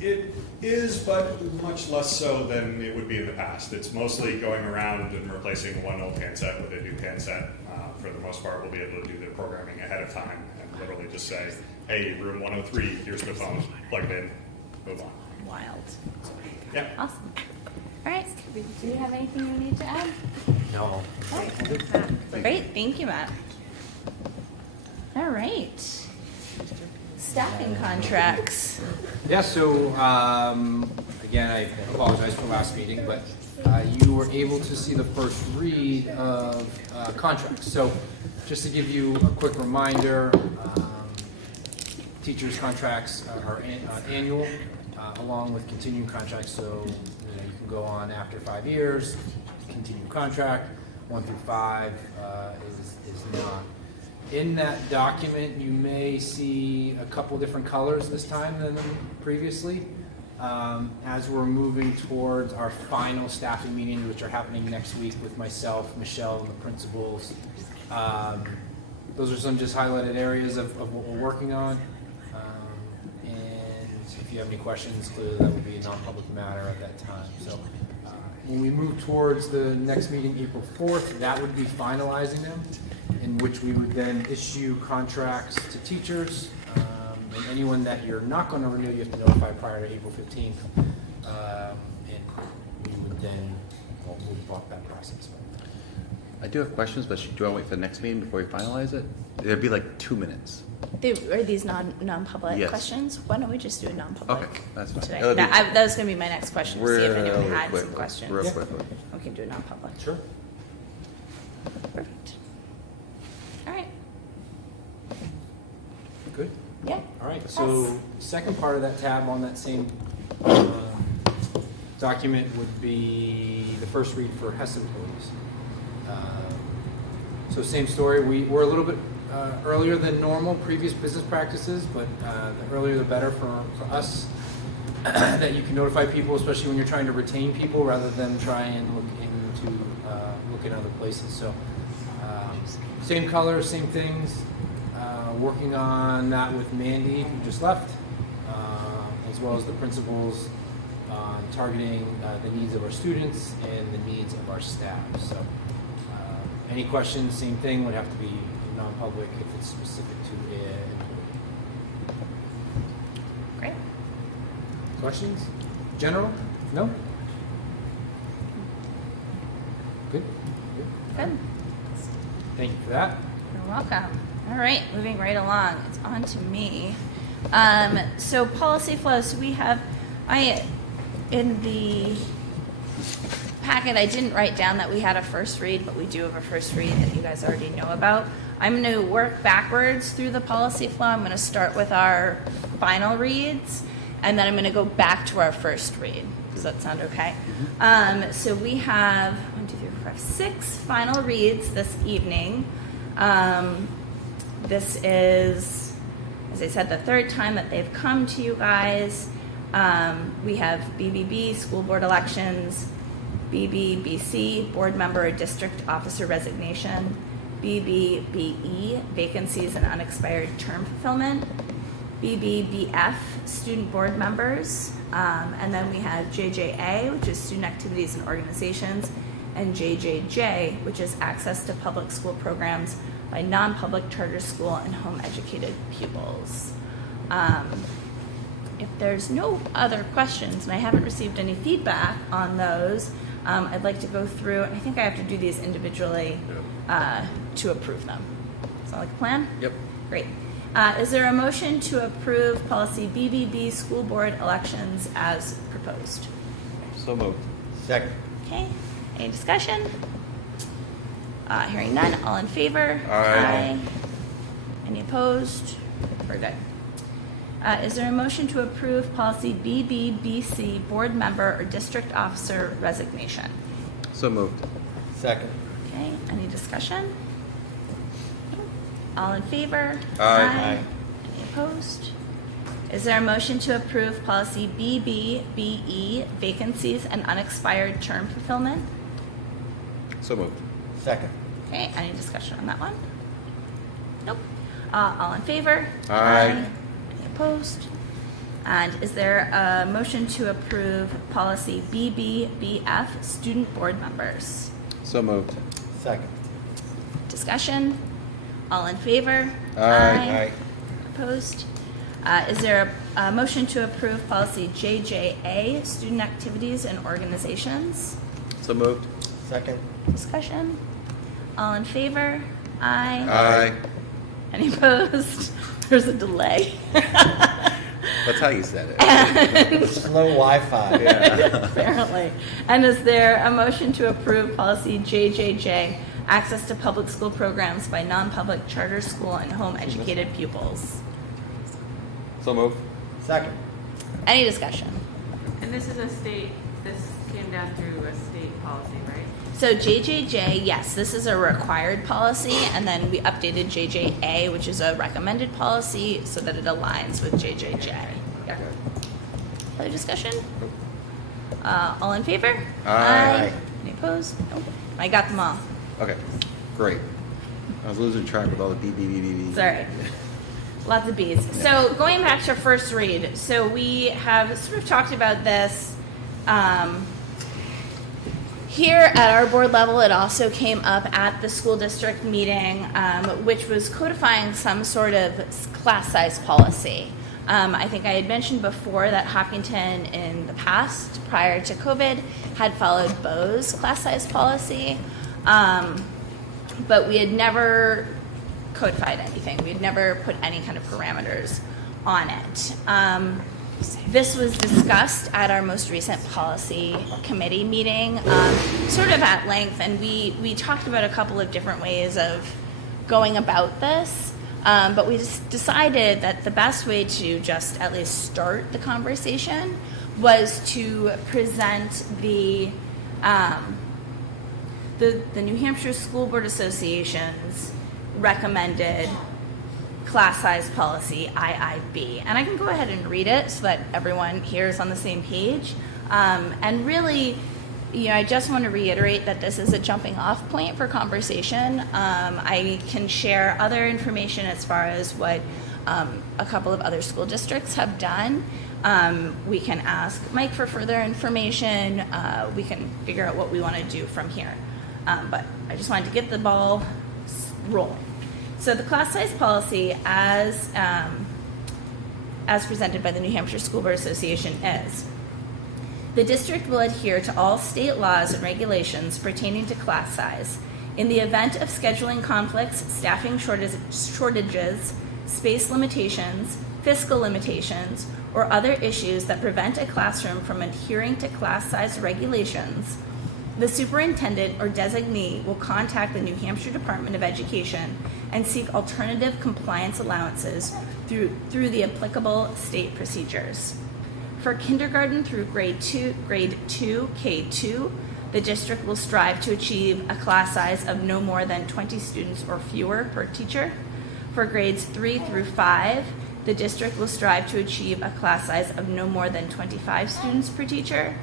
It is, but much less so than it would be in the past. It's mostly going around and replacing one old handset with a new handset. For the most part, we'll be able to do the programming ahead of time and literally just say, hey, room 103, here's the phone, plug it in, move on. Wild. Yeah. Awesome. All right. Do you have anything you need to add? No. Great. Thank you, Matt. All right. Staffing contracts. Yeah, so again, I apologize for last meeting, but you were able to see the first read of contracts. So just to give you a quick reminder, teachers' contracts are annual, along with continuing contracts. So you can go on after 5 years, continued contract, 1 through 5 is not. In that document, you may see a couple different colors this time than previously. As we're moving towards our final staffing meetings, which are happening next week with myself, Michelle, and the principals. Those are some just highlighted areas of what we're working on. And if you have any questions, clearly that would be a non-public matter at that time. So when we move towards the next meeting, April 4th, that would be finalizing them, in which we would then issue contracts to teachers. And anyone that you're not going to renew, you have to notify prior to April 15th. And we would then move off that process. I do have questions, but do I wait for the next meeting before we finalize it? It'd be like 2 minutes. Are these non-public Yes. questions? Why don't we just do a non-public Okay, that's fine. today? It'll be That was going to be my next question, to see if anyone had quick, some questions. Real quickly. We can do a non-public. Sure. Perfect. All right. Good. Yeah. All right. So second part of that tab on that same document would be the first read for HES employees. So same story. We're a little bit earlier than normal, previous business practices, but the earlier the better for us. That you can notify people, especially when you're trying to retain people, rather than try and look in other places. So same colors, same things. Working on that with Mandy, who just left, as well as the principals, on targeting the needs of our students and the needs of our staff. So any questions, same thing, would have to be non-public if it's specific to an employee. Great. Questions? General? No? Good? Good. Thank you for that. You're welcome. All right, moving right along. It's on to me. So policy flow. So we have, in the packet, I didn't write down that we had a first read, but we do have a first read that you guys already know about. I'm going to work backwards through the policy flow. I'm going to start with our final reads, and then I'm going to go back to our first read. Does that sound okay? So we have 1, 2, 3, 4, 5, 6 final reads this evening. This is, as I said, the third time that they've come to you guys. We have BBB, school board elections, BBBC, board member or district officer resignation, BBBE, vacancies and unexpired term fulfillment, BBBF, student board members, and then we have JJA, which is student activities and organizations, and JJJ, which is access to public school programs by non-public charter school and home-educated pupils. If there's no other questions, and I haven't received any feedback on those, I'd like to go through, and I think I have to do these individually to approve them. Sound like a plan? Yep. Great. Is there a motion to approve policy BBB, school board elections as proposed? So moved. Second. Okay. Any discussion? Hearing none, all in favor? Aye. Any opposed? We're good. Is there a motion to approve policy BBBC, board member or district officer resignation? So moved. Second. Okay, any discussion? All in favor? Aye. Any opposed? Is there a motion to approve policy BBBE, vacancies and unexpired term fulfillment? So moved. Second. Okay, any discussion on that one? Nope. All in favor? Aye. Any opposed? And is there a motion to approve policy BBBF, student board members? So moved. Second. Discussion? All in favor? Aye. Opposed? Is there a motion to approve policy JJA, student activities and organizations? So moved. Second. Discussion? All in favor? Aye. Aye. Any opposed? There's a delay. That's how you said it. Slow Wi-Fi. Apparently. And is there a motion to approve policy JJJ, access to public school programs by non-public charter school and home educated pupils? So moved. Second. Any discussion? And this came down through a state policy, right? So JJJ, yes, this is a required policy, and then we updated JJA, which is a recommended policy, so that it aligns with JJJ. Yeah. Other discussion? All in favor? Aye. Any opposed? Nope. I got them all. Okay, great. I was losing track with all the BBBBB. Sorry. Lots of B's. So going back to first read, so we have sort of talked about this here at our board level. It also came up at the school district meeting, which was codifying some sort of class size policy. I think I had mentioned before that Hopkinton in the past, prior to COVID, had followed Bo's class size policy, but we had never codified anything. We had never put any kind of parameters on it. This was discussed at our most recent policy committee meeting, sort of at length, and we talked about a couple of different ways of going about this, but we just decided that the best way to just at least start the conversation was to present the New Hampshire School Board Association's recommended class size policy, IIB. And I can go ahead and read it so that everyone here is on the same page. And really, I just want to reiterate that this is a jumping off point for conversation. I can share other information as far as what a couple of other school districts have done. We can ask Mike for further information. We can figure out what we want to do from here. But I just wanted to get the ball rolling. So the class size policy, as presented by the New Hampshire School Board Association, is: the district will adhere to all state laws and regulations pertaining to class size. In the event of scheduling conflicts, staffing shortages, space limitations, fiscal limitations, or other issues that prevent a classroom from adhering to class size regulations, the superintendent or designee will contact the New Hampshire Department of Education and seek alternative compliance allowances through the applicable state procedures. For kindergarten through grade 2, K2, the district will strive to achieve a class size of no more than 20 students or fewer per teacher. For grades 3 through 5, the district will strive to achieve a class size of no more than 25 students per teacher.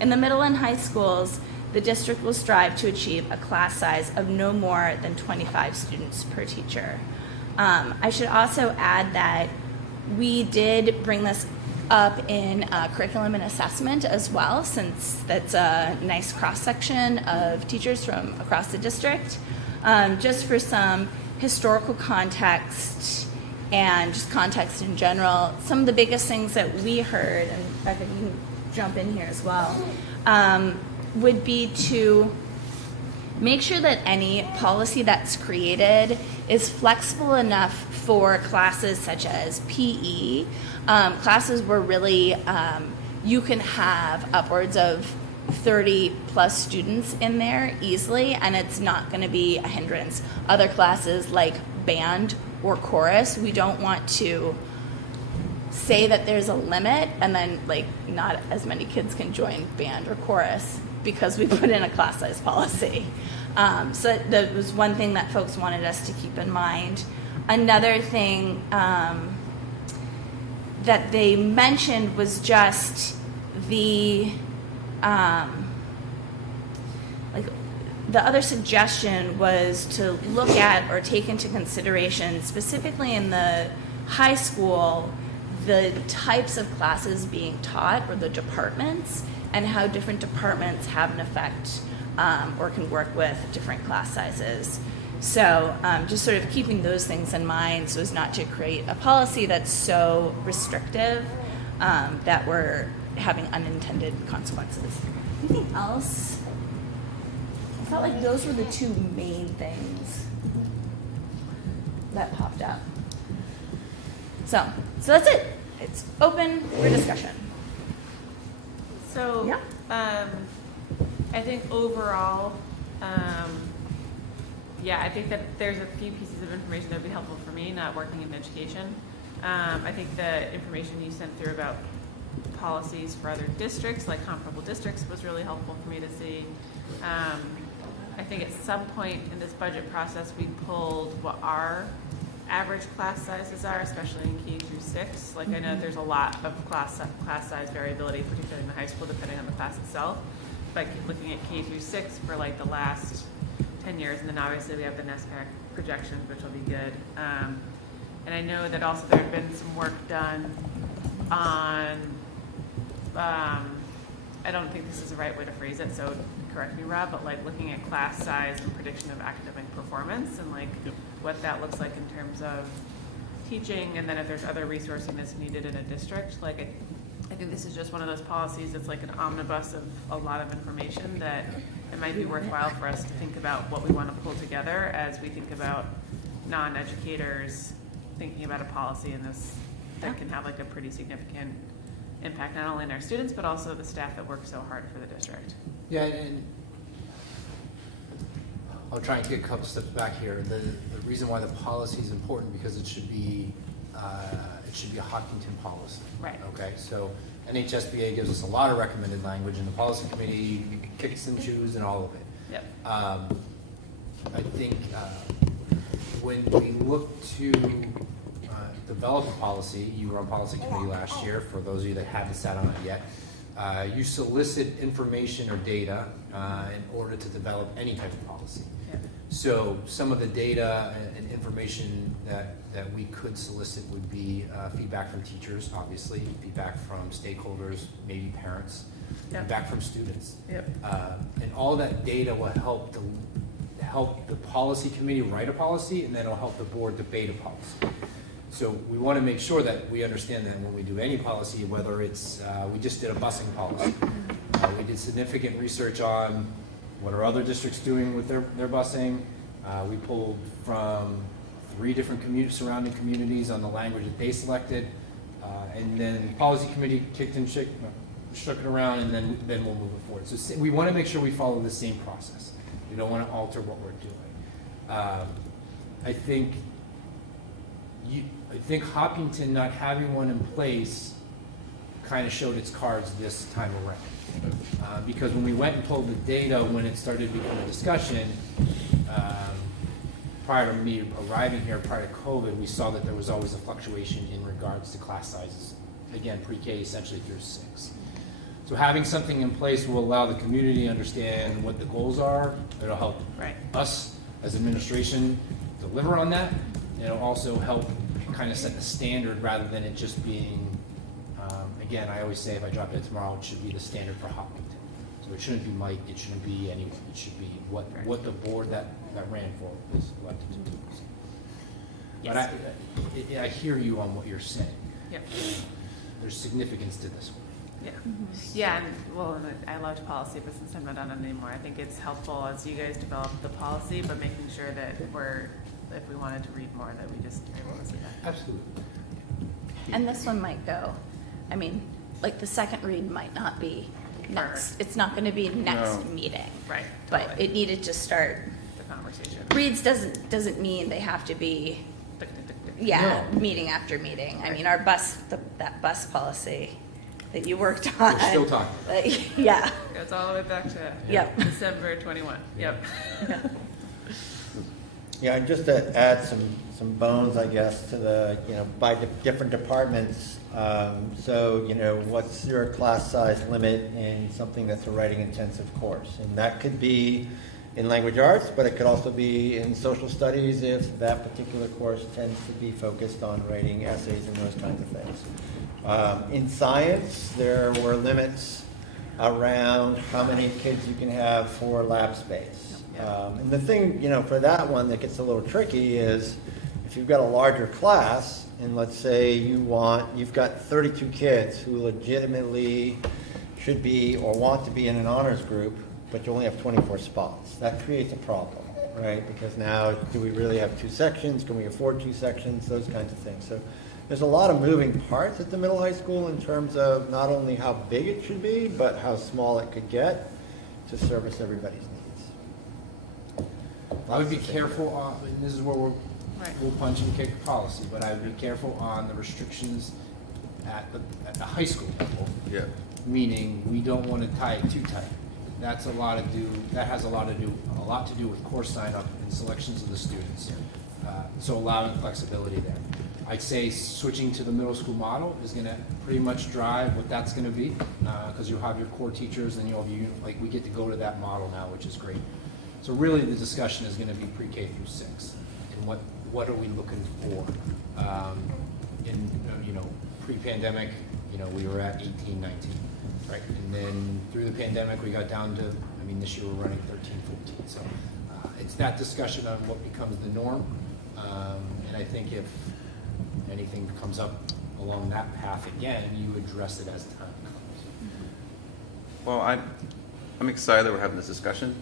In the middle and high schools, the district will strive to achieve a class size of no more than 25 students per teacher. I should also add that we did bring this up in curriculum and assessment as well, since that's a nice cross-section of teachers from across the district. Just for some historical context and just context in general, some of the biggest things that we heard, and I think you can jump in here as well, would be to make sure that any policy that's created is flexible enough for classes such as PE, classes where really you can have upwards of 30 plus students in there easily, and it's not going to be a hindrance. Other classes like band or chorus, we don't want to say that there's a limit and then like not as many kids can join band or chorus because we put in a class size policy. So that was one thing that folks wanted us to keep in mind. Another thing that they mentioned was just the the other suggestion was to look at or take into consideration, specifically in the high school, the types of classes being taught or the departments, and how different departments have an effect or can work with different class sizes. So just sort of keeping those things in mind so as not to create a policy that's so restrictive that we're having unintended consequences. Anything else? I felt like those were the two main things that popped up. So that's it. It's open for discussion. So, Yeah. I think overall, I think that there's a few pieces of information that would be helpful for me, not working in education. I think the information you sent through about policies for other districts, like comparable districts, was really helpful for me to see. I think at some point in this budget process, we pulled what our average class sizes are, especially in K through 6. Like I know there's a lot of class size variability, particularly in the high school, depending on the class itself. But looking at K through 6 for like the last 10 years, and then obviously we have the NESPAC projections, which will be good. And I know that also there had been some work done on, I don't think this is the right way to phrase it, so correct me, Rob, but like looking at class size and prediction of academic performance and like what that looks like in terms of teaching, and then if there's other resourcing that's needed in a district. Like I think this is just one of those policies that's like an omnibus of a lot of information that it might be worthwhile for us to think about what we want to pull together as we think about non-educators thinking about a policy in this that can have like a pretty significant impact not only on our students but also the staff that work so hard for the district. Yeah, and I'll try and get a couple steps back here. The reason why the policy is important because it should be a Hopkinton policy. Right. Okay. So NHSBA gives us a lot of recommended language, and the policy committee kicks and chews and all of it. Yep. I think when we look to develop a policy, you were on policy committee last year. For those of you that haven't sat on it yet. You solicit information or data in order to develop any type of policy. Yep. So some of the data and information that we could solicit would be feedback from teachers, obviously, feedback from stakeholders, maybe parents, Yep. feedback from students. Yep. And all that data will help the policy committee write a policy, and then it'll help the board debate a policy. So we want to make sure that we understand that when we do any policy, whether it's, we just did a busing policy. We did significant research on what are other districts doing with their busing. We pulled from 3 different surrounding communities on the language that they selected. And then the policy committee kicked and shook it around, and then we'll move it forward. So we want to make sure we follow the same process. We don't want to alter what we're doing. I think Hopkinton not having one in place kind of showed its cards this time around. Because when we went and pulled the data, when it started to become a discussion, prior to me arriving here, prior to COVID, we saw that there was always a fluctuation in regards to class sizes. Again, pre-K essentially through 6. So having something in place will allow the community to understand what the goals are. It'll help us as administration deliver on that. It'll also help kind of set the standard rather than it just being, again, I always say if I drop it tomorrow, it should be the standard for Hopkinton. So it shouldn't be Mike, it shouldn't be anyone, it should be what the board that ran for is elected to do. Yes. But I hear you on what you're saying. Yep. There's significance to this one. Yeah. Yeah, and I loved policy, but since I'm not on it anymore, I think it's helpful as you guys develop the policy, but making sure that if we wanted to read more, that we just are able to see that. Absolutely. And this one might go, I mean, like the second read might not be next, it's not gonna be next No. meeting. Right. But totally. it needed to start, The conversation. reads doesn't mean they have to be, Tick, tick, tick, tick. yeah, meeting after meeting. I mean, our that bus policy that you worked on. We're still talking. Yeah. Goes all the way back to Yep. December 21. Yep. Yeah, and just to add some bones, I guess, to the, by the different departments. So, what's your class size limit in something that's a writing intensive course? And that could be in language arts, but it could also be in social studies if that particular course tends to be focused on writing essays and those kinds of things. In science, there were limits around how many kids you can have for lab space. And the thing, for that one that gets a little tricky is if you've got a larger class, and let's say you've got 32 kids who legitimately should be or want to be in an honors group, but you only have 24 spots. That creates a problem, right? Because now, do we really have 2 sections? Can we afford 2 sections? Those kinds of things. So there's a lot of moving parts at the middle high school in terms of not only how big it should be, but how small it could get to service everybody's needs. I would be careful on, and this is where Right. we'll punch and kick policy, but I would be careful on the restrictions at the high school level. Yeah. Meaning, we don't want to tie it too tight. That has a lot to do with course sign up and selections of the students. So allowing flexibility there. I'd say switching to the middle school model is going to pretty much drive what that's going to be, because you'll have your core teachers and you'll have we get to go to that model now, which is great. So really, the discussion is going to be pre-K through 6, and what are we looking for? In pre-pandemic, we were at 18, 19, right? And then through the pandemic, we got down to, this year we're running 13, 14. So it's that discussion on what becomes the norm, and I think if anything comes up along that path again, you address it as time comes. Well, I'm excited that we're having this discussion,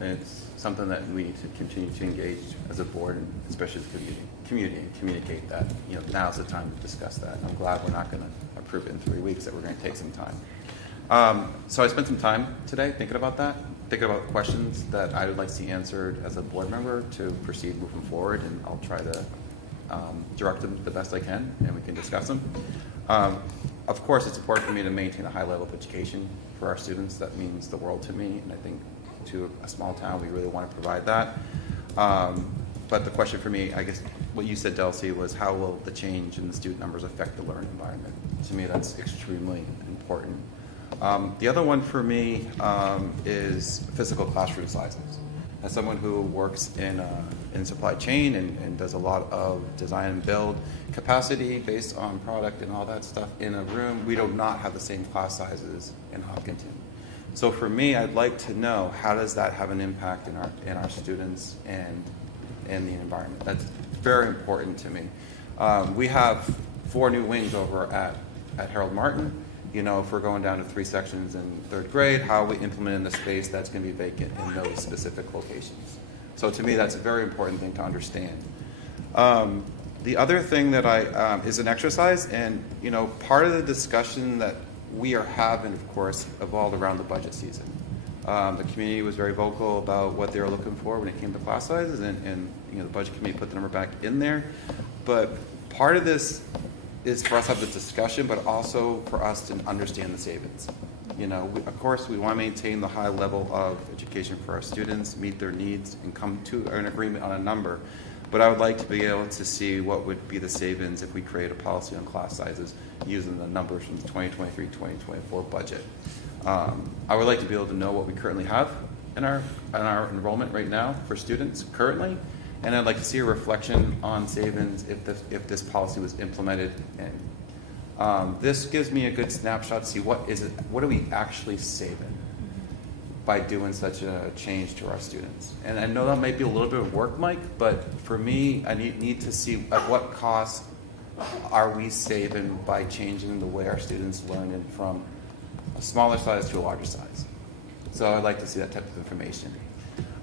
and it's something that we need to continue to engage as a board, and especially as a community, and communicate that, now's the time to discuss that. And I'm glad we're not going to approve it in 3 weeks, that we're going to take some time. So I spent some time today thinking about that, thinking about questions that I would like to see answered as a board member to proceed moving forward, and I'll try to direct them the best I can, and we can discuss them. Of course, it's important for me to maintain a high level of education for our students. That means the world to me, and I think to a small town, we really want to provide that. But the question for me, I guess what you said, Delcy, was how will the change in the student numbers affect the learning environment? To me, that's extremely important. The other one for me is physical classroom sizes. As someone who works in supply chain and does a lot of design and build, capacity based on product and all that stuff in a room, we do not have the same class sizes in Hopkinton. So for me, I'd like to know, how does that have an impact in our students and in the environment? That's very important to me. We have 4 new wings over at Harold Martin. If we're going down to 3 sections in 3rd grade, how we implement in the space that's going to be vacant in those specific locations. So to me, that's a very important thing to understand. The other thing that is an exercise, and part of the discussion that we are having, of course, evolved around the budget season. The community was very vocal about what they were looking for when it came to class sizes, and the budget committee put the number back in there. But part of this is for us to have the discussion, but also for us to understand the savings. Of course, we want to maintain the high level of education for our students, meet their needs, and come to an agreement on a number. But I would like to be able to see what would be the savings if we create a policy on class sizes using the numbers from the 2023-2024 budget. I would like to be able to know what we currently have in our enrollment right now for students currently, and I'd like to see a reflection on savings if this policy was implemented. And this gives me a good snapshot to see what are we actually saving by doing such a change to our students. And I know that might be a little bit of work, Mike, but for me, I need to see at what cost are we saving by changing the way our students learn from a smaller size to a larger size. So I'd like to see that type of information.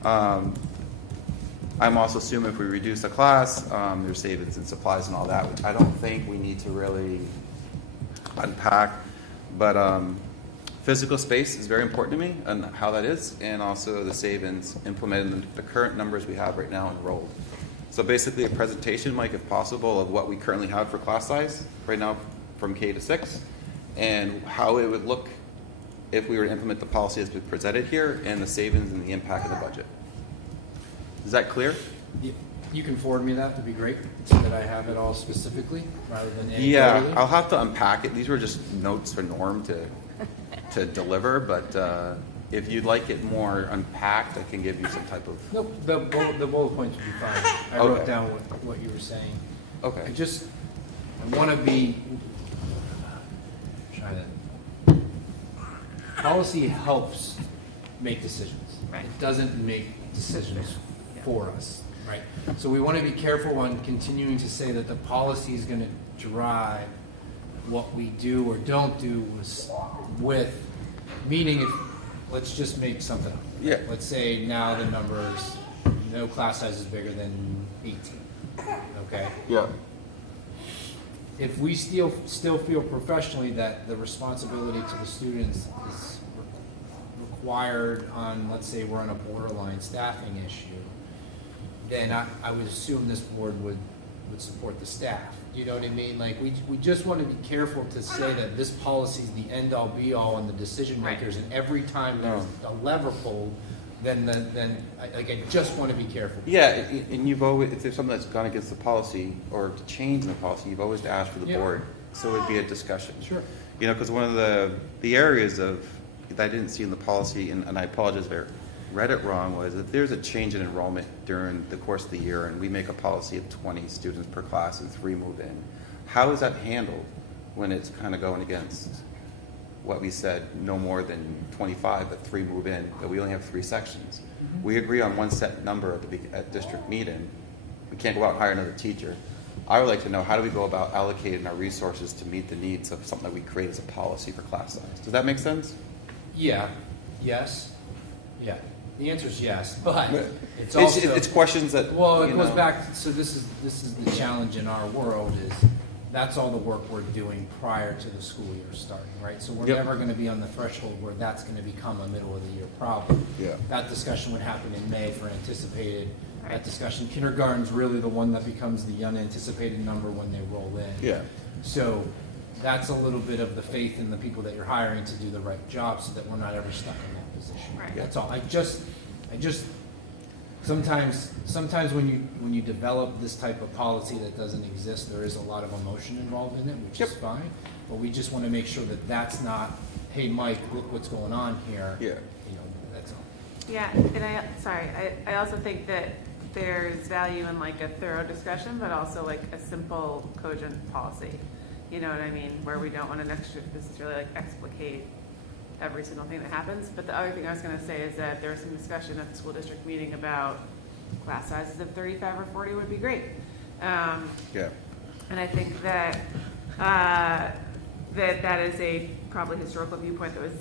I'm also assuming if we reduce the class, there's savings in supplies and all that, which I don't think we need to really unpack. But Physical space is very important to me and how that is, and also the savings implemented the current numbers we have right now enrolled. So basically a presentation, Mike, if possible, of what we currently have for class size right now from K to 6, and how it would look if we were to implement the policy as presented here, and the savings and the impact of the budget. Is that clear? You can forward me that, that'd be great, so that I have it all specifically, rather than anecdotally. Yeah, I'll have to unpack it. These were just notes for Norm to deliver, but if you'd like it more unpacked, I can give you some type of... Nope, the bullet points would be fine. I Okay. wrote down what you were saying. Okay. I want to be, trying to, policy helps make decisions. Right. It doesn't make decisions for us, right? So we want to be careful on continuing to say that the policy is going to drive what we do or don't do with, meaning if, let's just make something up. Yeah. Let's say now the numbers, no class size is bigger than 18, okay? Yeah. If we still feel professionally that the responsibility to the students is required on, let's say we're on a borderline staffing issue, then I would assume this board would support the staff. You know what I mean? Like, we just want to be careful to say that this policy is the end all be all on the decision makers, and every time there's a lever pulled, then I just want to be careful. Yeah, and you've always, if there's something that's gone against the policy or to change the policy, you've always asked for the board, so it'd be a discussion. Sure. You know, because one of the areas of that I didn't see in the policy, and I apologize if I read it wrong, was if there's a change in enrollment during the course of the year and we make a policy of 20 students per class and 3 move in, how is that handled when it's kind of going against what we said, no more than 25, but 3 move in, but we only have 3 sections? Mm-hmm. We agree on one set number at district meeting. We can't go out and hire another teacher. I would like to know, how do we go about allocating our resources to meet the needs of something that we create as a policy for class size? Does that make sense? Yeah, yes, yeah. The answer is yes, but it's It's, also... it's questions that, Well, it you goes know, back, so this is the challenge in our world, is that's all the work we're doing prior to the school year starting, right? So we're Yep. never gonna be on the threshold where that's gonna become a middle of the year problem. Yeah. That discussion would happen in May for anticipated, that discussion. Kindergarten's really the one that becomes the unanticipated number when they roll in. Yeah. So that's a little bit of the faith in the people that you're hiring to do the right job, so that we're not ever stuck in that position. Right. That's all. I just, sometimes when you develop this type of policy that doesn't exist, there is a lot of emotion involved in it, which is fine. But we just want to make sure that that's not, hey, Mike, look what's going on here. Yeah. You know, that's all. Yeah, and I also think that there's value in like a thorough discussion, but also like a simple, cogent policy. You know what I mean? Where we don't want to necessarily like explicate every single thing that happens. But the other thing I was going to say is that there was some discussion at the school district meeting about class sizes of 35 or 40 would be great. Yeah. And I think that that is a probably historical viewpoint that was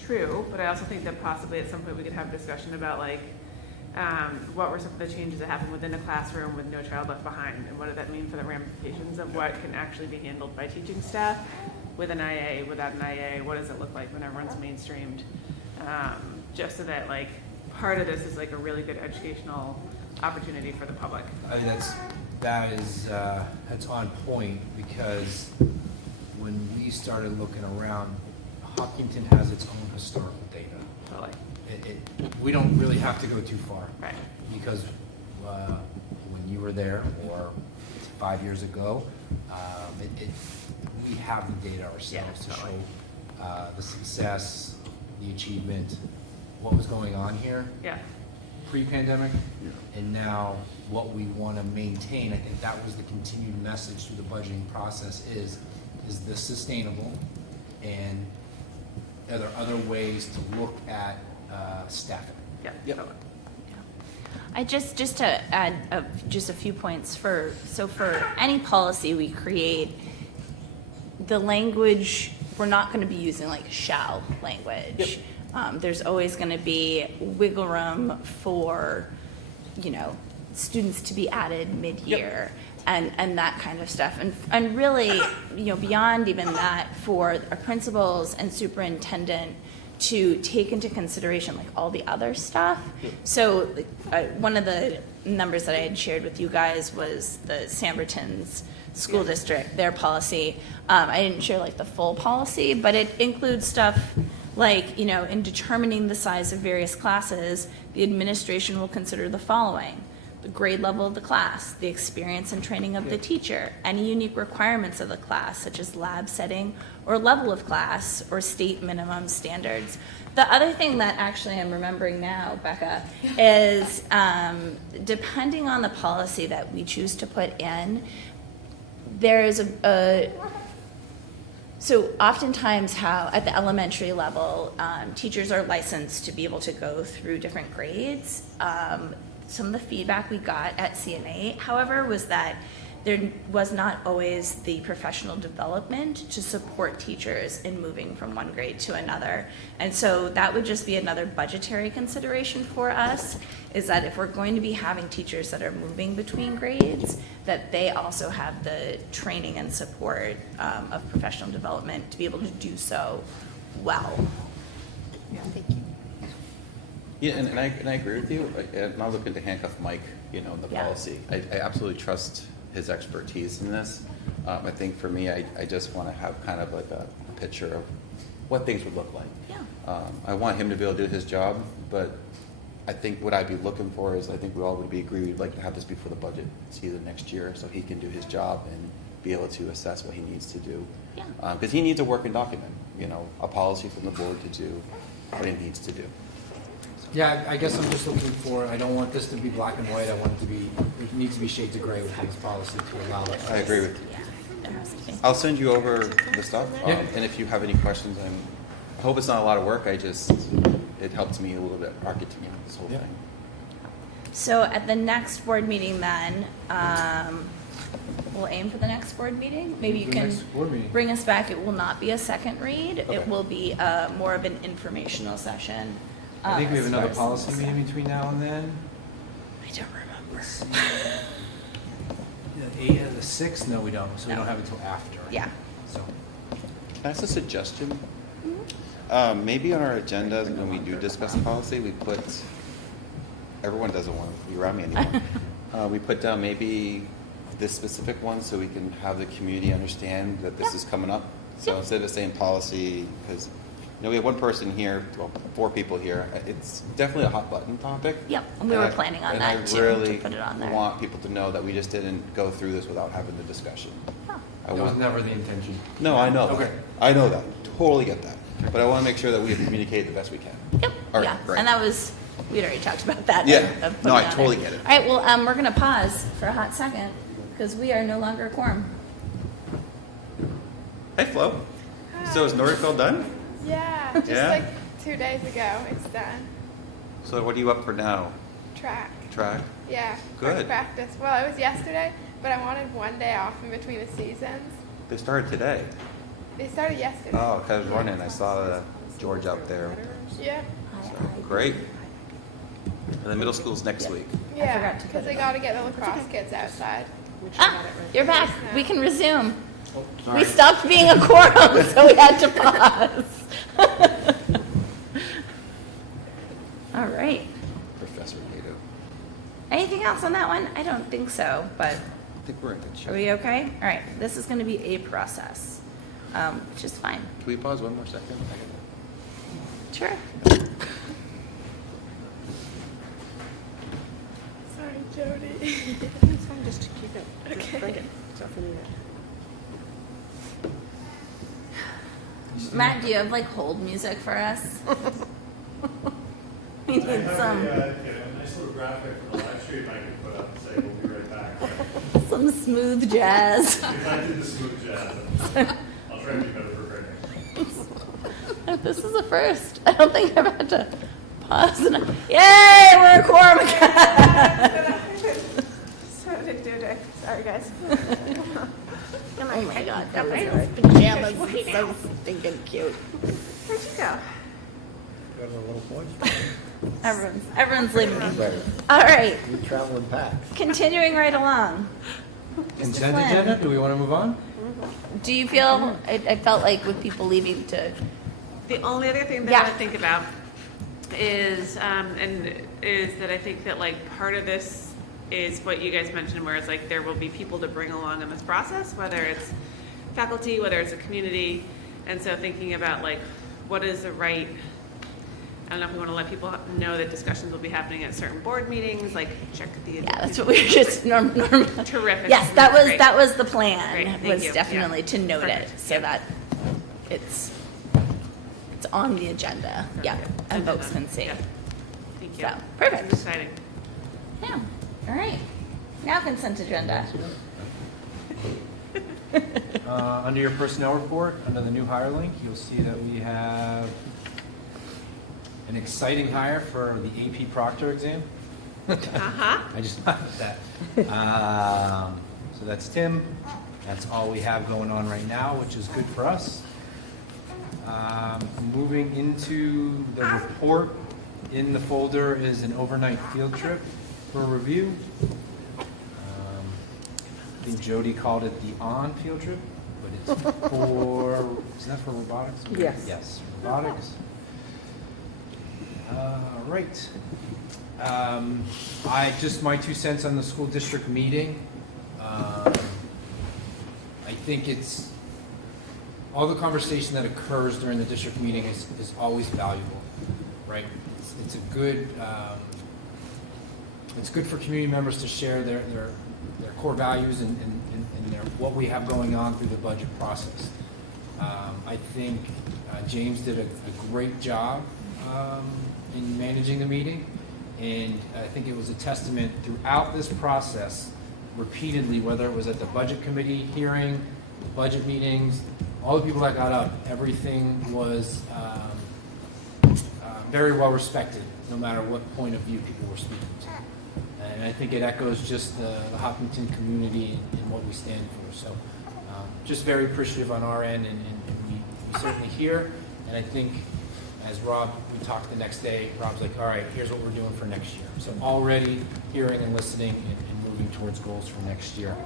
true, but I also think that possibly at some point we could have a discussion about like what were some of the changes that happened within a classroom with no child left behind, and what did that mean for the ramifications of what can actually be handled by teaching staff with an IA, without an IA, what does it look like when everyone's mainstreamed? Just so that like part of this is like a really good educational opportunity for the public. I mean, that's on point, because when we started looking around, Hopkinton has its own historical data. Totally. We don't really have to go too far. Right. Because when you were there, or 5 years ago, we have the data ourselves to show the success, the achievement, what was going on here Yeah. pre-pandemic, and now what we want to maintain. I think that was the continued message through the budgeting process is this sustainable, and are there other ways to look at staffing? Yeah. Yep. Totally. I just to add just a few points for any policy we create, the language, we're not going to be using like shall language. Yep. There's always going to be wiggle room for, students to be added mid-year. Yep. and that kind of stuff. And really, beyond even that, for our principals and superintendent to take into consideration like all the other stuff. So one of the numbers that I had shared with you guys was the Samberton's school district, their policy. I didn't share like the full policy, but it includes stuff like, in determining the size of various classes, the administration will consider the following: the grade level of the class, the experience and training of the teacher, any unique requirements of the class, such as lab setting or level of class or state minimum standards. The other thing that actually I'm remembering now, Becca, is depending on the policy that we choose to put in, there's so oftentimes how at the elementary level, teachers are licensed to be able to go through different grades. Some of the feedback we got at CNA, however, was that there was not always the professional development to support teachers in moving from one grade to another. And so that would just be another budgetary consideration for us, is that if we're going to be having teachers that are moving between grades, that they also have the training and support of professional development to be able to do so well. Yeah, thank you. Yeah, and I agree with you. I'm not looking to handcuff Mike, in the Yeah. policy. I absolutely trust his expertise in this. I think for me, I just want to have kind of like a picture of what things would look like. Yeah. I want him to be able to do his job, but I think what I'd be looking for is, I think we all would agree we'd like to have this before the budget season next year, so he can do his job and be able to assess what he needs to do. Yeah. Because he needs a working document, a policy from the board to do what he needs to do. Yeah, I guess I'm just looking for, I don't want this to be black and white, I want it to be, it needs to be shades of gray within this policy to allow that. I agree with you. Yeah, there has to be. I'll send you over the stuff, Yeah. and if you have any questions, I hope it's not a lot of work. It helps me a little bit architecting this whole Yeah. thing. So at the next board meeting then, we'll aim for the next board meeting. Maybe you The can next board meeting. bring us back. It will not be a second read. Okay. It will be more of an informational session. I think we have as another far as policy the- meeting between now and then. I don't remember. The 8th and the 6th, no, we don't, so we No. don't have it until after. Yeah. So, Can I ask a suggestion? Maybe on our agenda, when we do discuss policy, we put, everyone doesn't want to be around me anymore. We put down maybe this specific one so we can have the community understand that this Yeah. is coming up. So Yeah. instead of saying policy, because we have one person here, well, 4 people here. It's definitely a hot button topic. Yep, and we were planning on that too, And I to really put it on there. want people to know that we just didn't go through this without having the discussion. Huh. I that was want, never the intention. no, I know that. Okay. I know that. Totally get that. But I want to make sure that we communicate the best we can. Yep, All right, yeah, great. and that was, we'd already talked about that. Yeah. of putting No, I on totally there. get it. All right, well, we're gonna pause for a hot second, because we are no longer a quorum. Hey, Flo. So is Nordic done? Yeah, just Yeah? like 2 days ago, it's done. So what are you up for now? Track. Track? Yeah. Good. Practice. Well, it was yesterday, but I wanted one day off in between the seasons. They started today. They started yesterday. Oh, because I was running. I saw George out there. Yeah. Great. And the middle school's next week. Yeah, forgot to put because they it got to get the lacrosse kids outside. Ah, you're back. We can resume. Oh, We stopped being a quorum, so we had to pause. All right. Professor Nato. Anything else on that one? I don't think so, but I think we're in good are shape. we okay? All right, this is gonna be a process, which is fine. Can we pause one more second? Sure. Sorry, Jody. It's fine, just to keep it. Okay. Bring it. So if we need it. Matt, do you have like hold music for us? We need some nice little graphic for the live stream I can put up and say, we'll be right back. some smooth jazz. If I do the smooth jazz, I'll try to be better prepared. This is a first. I don't think I've had to pause. Yay, we're a quorum again. So did Dudick. Sorry, guys. Oh my God, that was her pajamas. So stinking cute. Where'd you go? Go to the little boys. Everyone's leaving me. Right. All right, We travel in packs. continuing right along. Consent Flynn. agenda, do we want to move on? Do you feel, I felt like with people leaving to, The only other thing that Yeah. I would think about is that I think that like part of this is what you guys mentioned, where it's like there will be people to bring along in this process, whether it's faculty, whether it's a community, and so thinking about like what is the right. I don't know if we want to let people know that discussions will be happening at certain board meetings, like check the. yeah, that's what we were just normal. Terrific. Yes, Great. that was the plan, Great, thank was you. definitely Yeah. to note it, Perfect. so Yep. that it's on the agenda, yeah, and folks can see. Yeah. Thank you. So, perfect. This is exciting. Yeah, all right. Now consent agenda. Under your personnel report, under the new hire link, you'll see that we have an exciting hire for the AP Proctor exam. Uh-huh. I just laughed at that. So that's Tim. That's all we have going on right now, which is good for us. Moving into the report, in the folder is an overnight field trip for review. I think Jody called it the on field trip, but it's for, is that for robotics? Yes. Yes, robotics. Right. My 2 cents on the school district meeting. I think it's, all the conversation that occurs during the district meeting is always valuable, right? It's a good, it's good for community members to share their core values and what we have going on through the budget process. I think James did a great job in managing the meeting, and I think it was a testament throughout this process, repeatedly, whether it was at the budget committee hearing, the budget meetings, all the people that got up, everything was very well respected, no matter what point of view people were speaking to. And I think it echoes just the Hopkinton community and what we stand for. So just very appreciative on our end, and we certainly hear. And I think as Rob, we talked the next day, Rob's like, all right, here's what we're doing for next year. So already hearing and listening and moving towards goals for next year.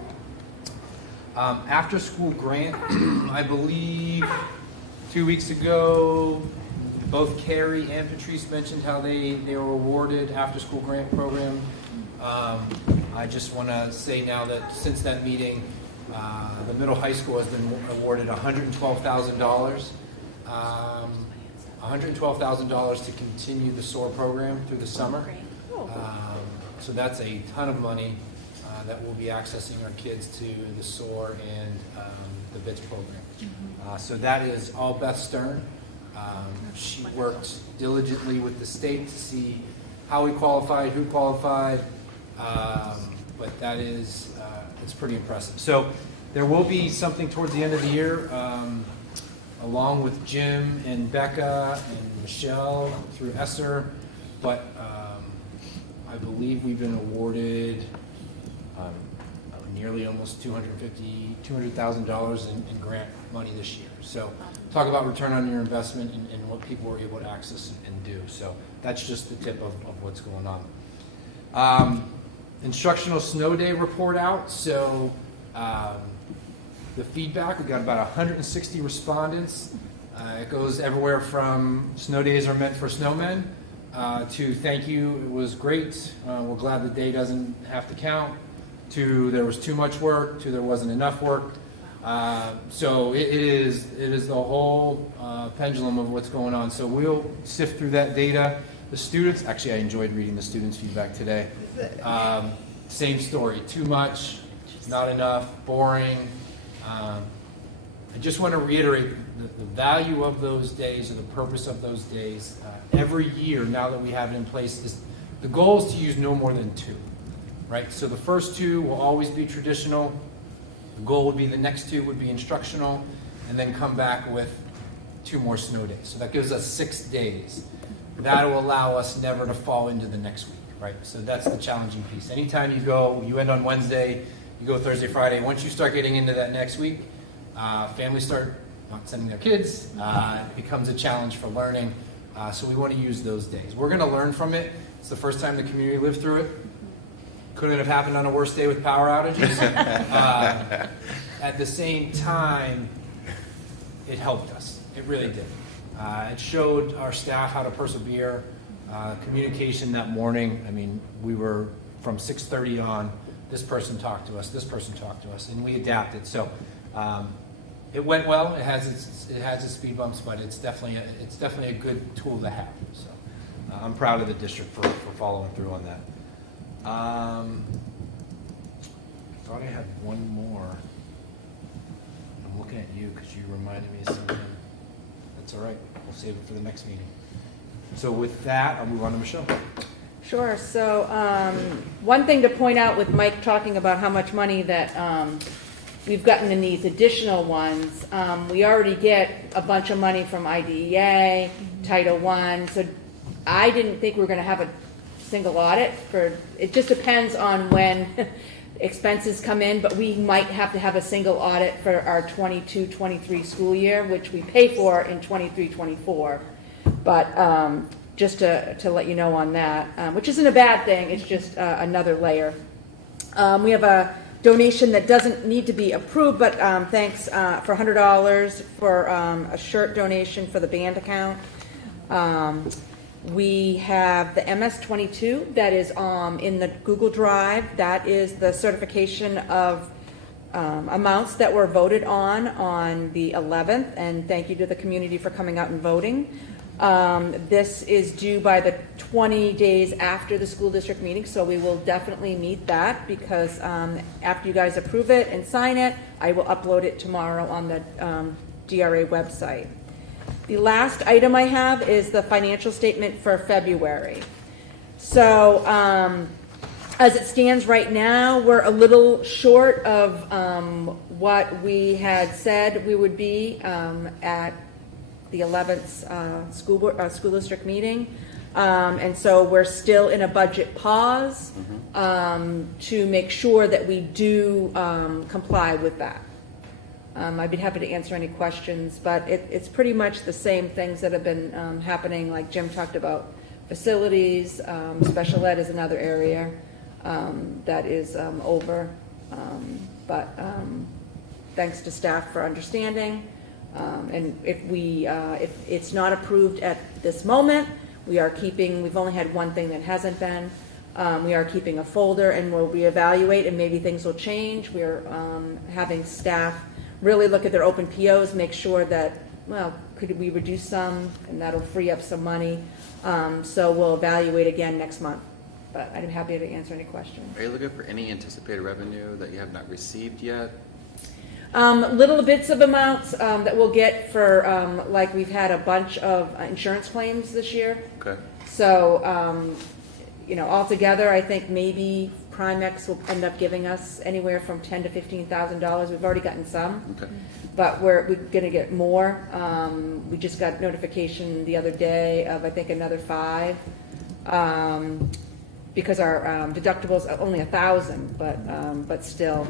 After school grant, I believe 2 weeks ago, both Carrie and Patrice mentioned how they were awarded after school grant program. I just want to say now that since that meeting, the middle high school has been awarded $112,000. $112,000 to continue the SOAR program through the summer. So that's a ton of money that we'll be accessing our kids to the SOAR and the BITS program. So that is all Beth Stern. She worked diligently with the state to see how we qualified, who qualified, but that is, it's pretty impressive. So there will be something towards the end of the year, along with Jim and Becca and Michelle through ESSER, but I believe we've been awarded nearly almost $200,000 in grant money this year. So talk about return on your investment and what people were able to access and do. So that's just the tip of what's going on. Instructional snow day report out. So the feedback, we got about 160 respondents. It goes everywhere from snow days are meant for snowmen to thank you, it was great, we're glad the day doesn't have to count, to there was too much work, to there wasn't enough work. So it is the whole pendulum of what's going on. So we'll sift through that data. The students, actually I enjoyed reading the students' feedback today. Same story, too much, not enough, boring. I just want to reiterate the value of those days or the purpose of those days. Every year, now that we have it in place, is the goal is to use no more than 2, right? So the first 2 will always be traditional. The goal would be the next 2 would be instructional, and then come back with 2 more snow days. So that gives us 6 days. That will allow us never to fall into the next week, right? So that's the challenging piece. Anytime you end on Wednesday, you go Thursday, Friday. Once you start getting into that next week, families start not sending their kids. It becomes a challenge for learning. So we want to use those days. We're going to learn from it. It's the first time the community lived through it. Couldn't have happened on a worse day with power outages. At the same time, it helped us. It really did. It showed our staff how to persevere. Communication that morning, I mean, we were from 6:30 on, this person talked to us, this person talked to us, and we adapted. So it went well. It has its speed bumps, but it's definitely a good tool to have. So I'm proud of the district for following through on that. Thought I had one more. I'm looking at you because you reminded me of something. That's all right. We'll save it for the next meeting. So with that, I'll move on to Michelle. Sure. So one thing to point out with Mike talking about how much money that we've gotten in these additional ones, we already get a bunch of money from IDEA, Title I. So I didn't think we were going to have a single audit for, it just depends on when expenses come in, but we might have to have a single audit for our 22-23 school year, which we pay for in 23-24. But just to let you know on that, which isn't a bad thing, it's just another layer. We have a donation that doesn't need to be approved, but thanks for $100 for a shirt donation for the band account. We have the MS-22 that is in the Google Drive. That is the certification of amounts that were voted on the 11th, and thank you to the community for coming out and voting. This is due by the 20 days after the school district meeting, so we will definitely meet that because after you guys approve it and sign it, I will upload it tomorrow on the DRA website. The last item I have is the financial statement for February. So as it stands right now, we're a little short of what we had said we would be at the 11th school district meeting. And so we're still in a budget pause to make sure that we do comply with that. I'd be happy to answer any questions, but it's pretty much the same things that have been happening, like Jim talked about facilities, special ed is another area that is over. But thanks to staff for understanding. And if it's not approved at this moment, we've only had one thing that hasn't been. We are keeping a folder and we'll reevaluate and maybe things will change. We're having staff really look at their open POs, make sure that, well, could we reduce some, and that'll free up some money. So we'll evaluate again next month. But I'm happy to answer any questions. Are you looking for any anticipated revenue that you have not received yet? Little bits of amounts that we'll get for, like we've had a bunch of insurance claims this year. Okay. So, altogether, I think maybe Primex will end up giving us anywhere from $10,000 to $15,000. We've already gotten some, Okay. but we're going to get more. We just got notification the other day of I think another 5, because our deductibles are only $1,000, but still.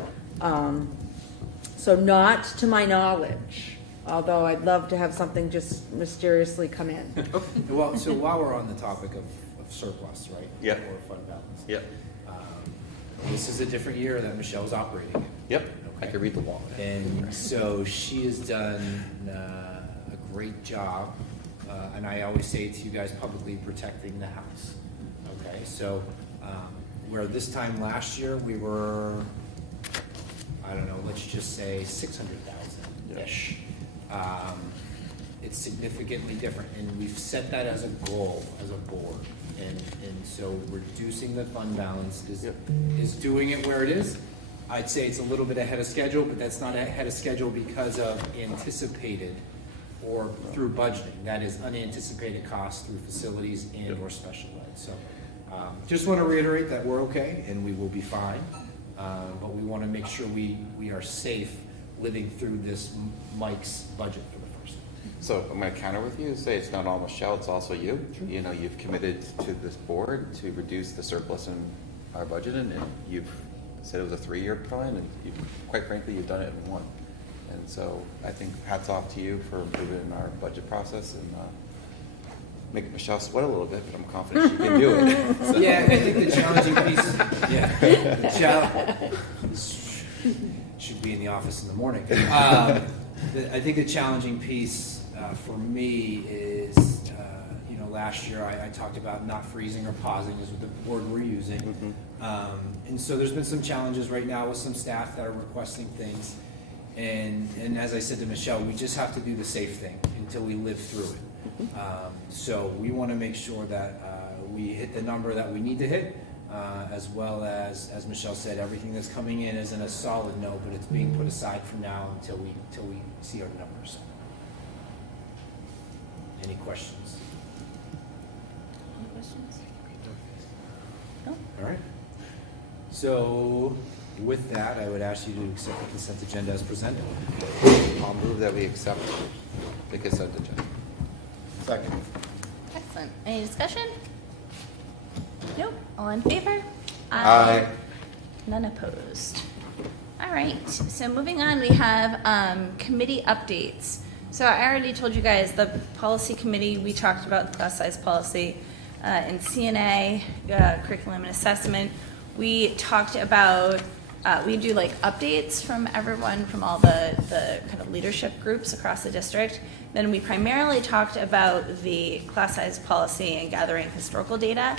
So not to my knowledge, although I'd love to have something just mysteriously come in. Well, so while we're on the topic of surplus, right? Yep. Or fund balance. Yep. This is a different year that Michelle's operating in. Yep. Okay. I could read the law. And so she has done a great job, and I always say to you guys publicly, protecting the house. Okay, so where this time last year we were, I don't know, let's just say 600,000-ish. It's significantly different, and we've set that as a goal as a board. And so reducing the fund balance is doing it where it is. I'd say it's a little bit ahead of schedule, but that's not ahead of schedule because of anticipated or through budgeting. That is unanticipated costs through facilities and or special ed. So just want to reiterate that we're okay and we will be fine, but we want to make sure we are safe living through this Mike's budget for the first. So I'm going to counter with you and say it's not all Michelle, it's also you. Sure. You know, you've committed to this board to reduce the surplus in our budget, and you've said it was a 3-year plan, and quite frankly, you've done it in 1. And so I think hats off to you for improving our budget process, and make Michelle sweat a little bit, but I'm confident she can do it. So- Yeah, I think the challenging piece, should be in the office in the morning. I think the challenging piece for me is, last year I talked about not freezing or pausing is the word we're using. And so there's been some challenges right now with some staff that are requesting things. And as I said to Michelle, we just have to do the safe thing until we live through it. So we want to make sure that we hit the number that we need to hit, as well as Michelle said, everything that's coming in isn't a solid no, but it's being put aside for now until we see our numbers. Any questions? Any questions? No? All right. So with that, I would ask you to accept the consent agenda as presented. I'll move that we accept the consent agenda. Second. Excellent. Any discussion? Nope. All in favor? Aye. None opposed. All right. So moving on, we have committee updates. So I already told you guys the policy committee, we talked about the class size policy in CNA, curriculum and assessment. We talked about, we do like updates from everyone from all the kind of leadership groups across the district. Then we primarily talked about the class size policy and gathering historical data.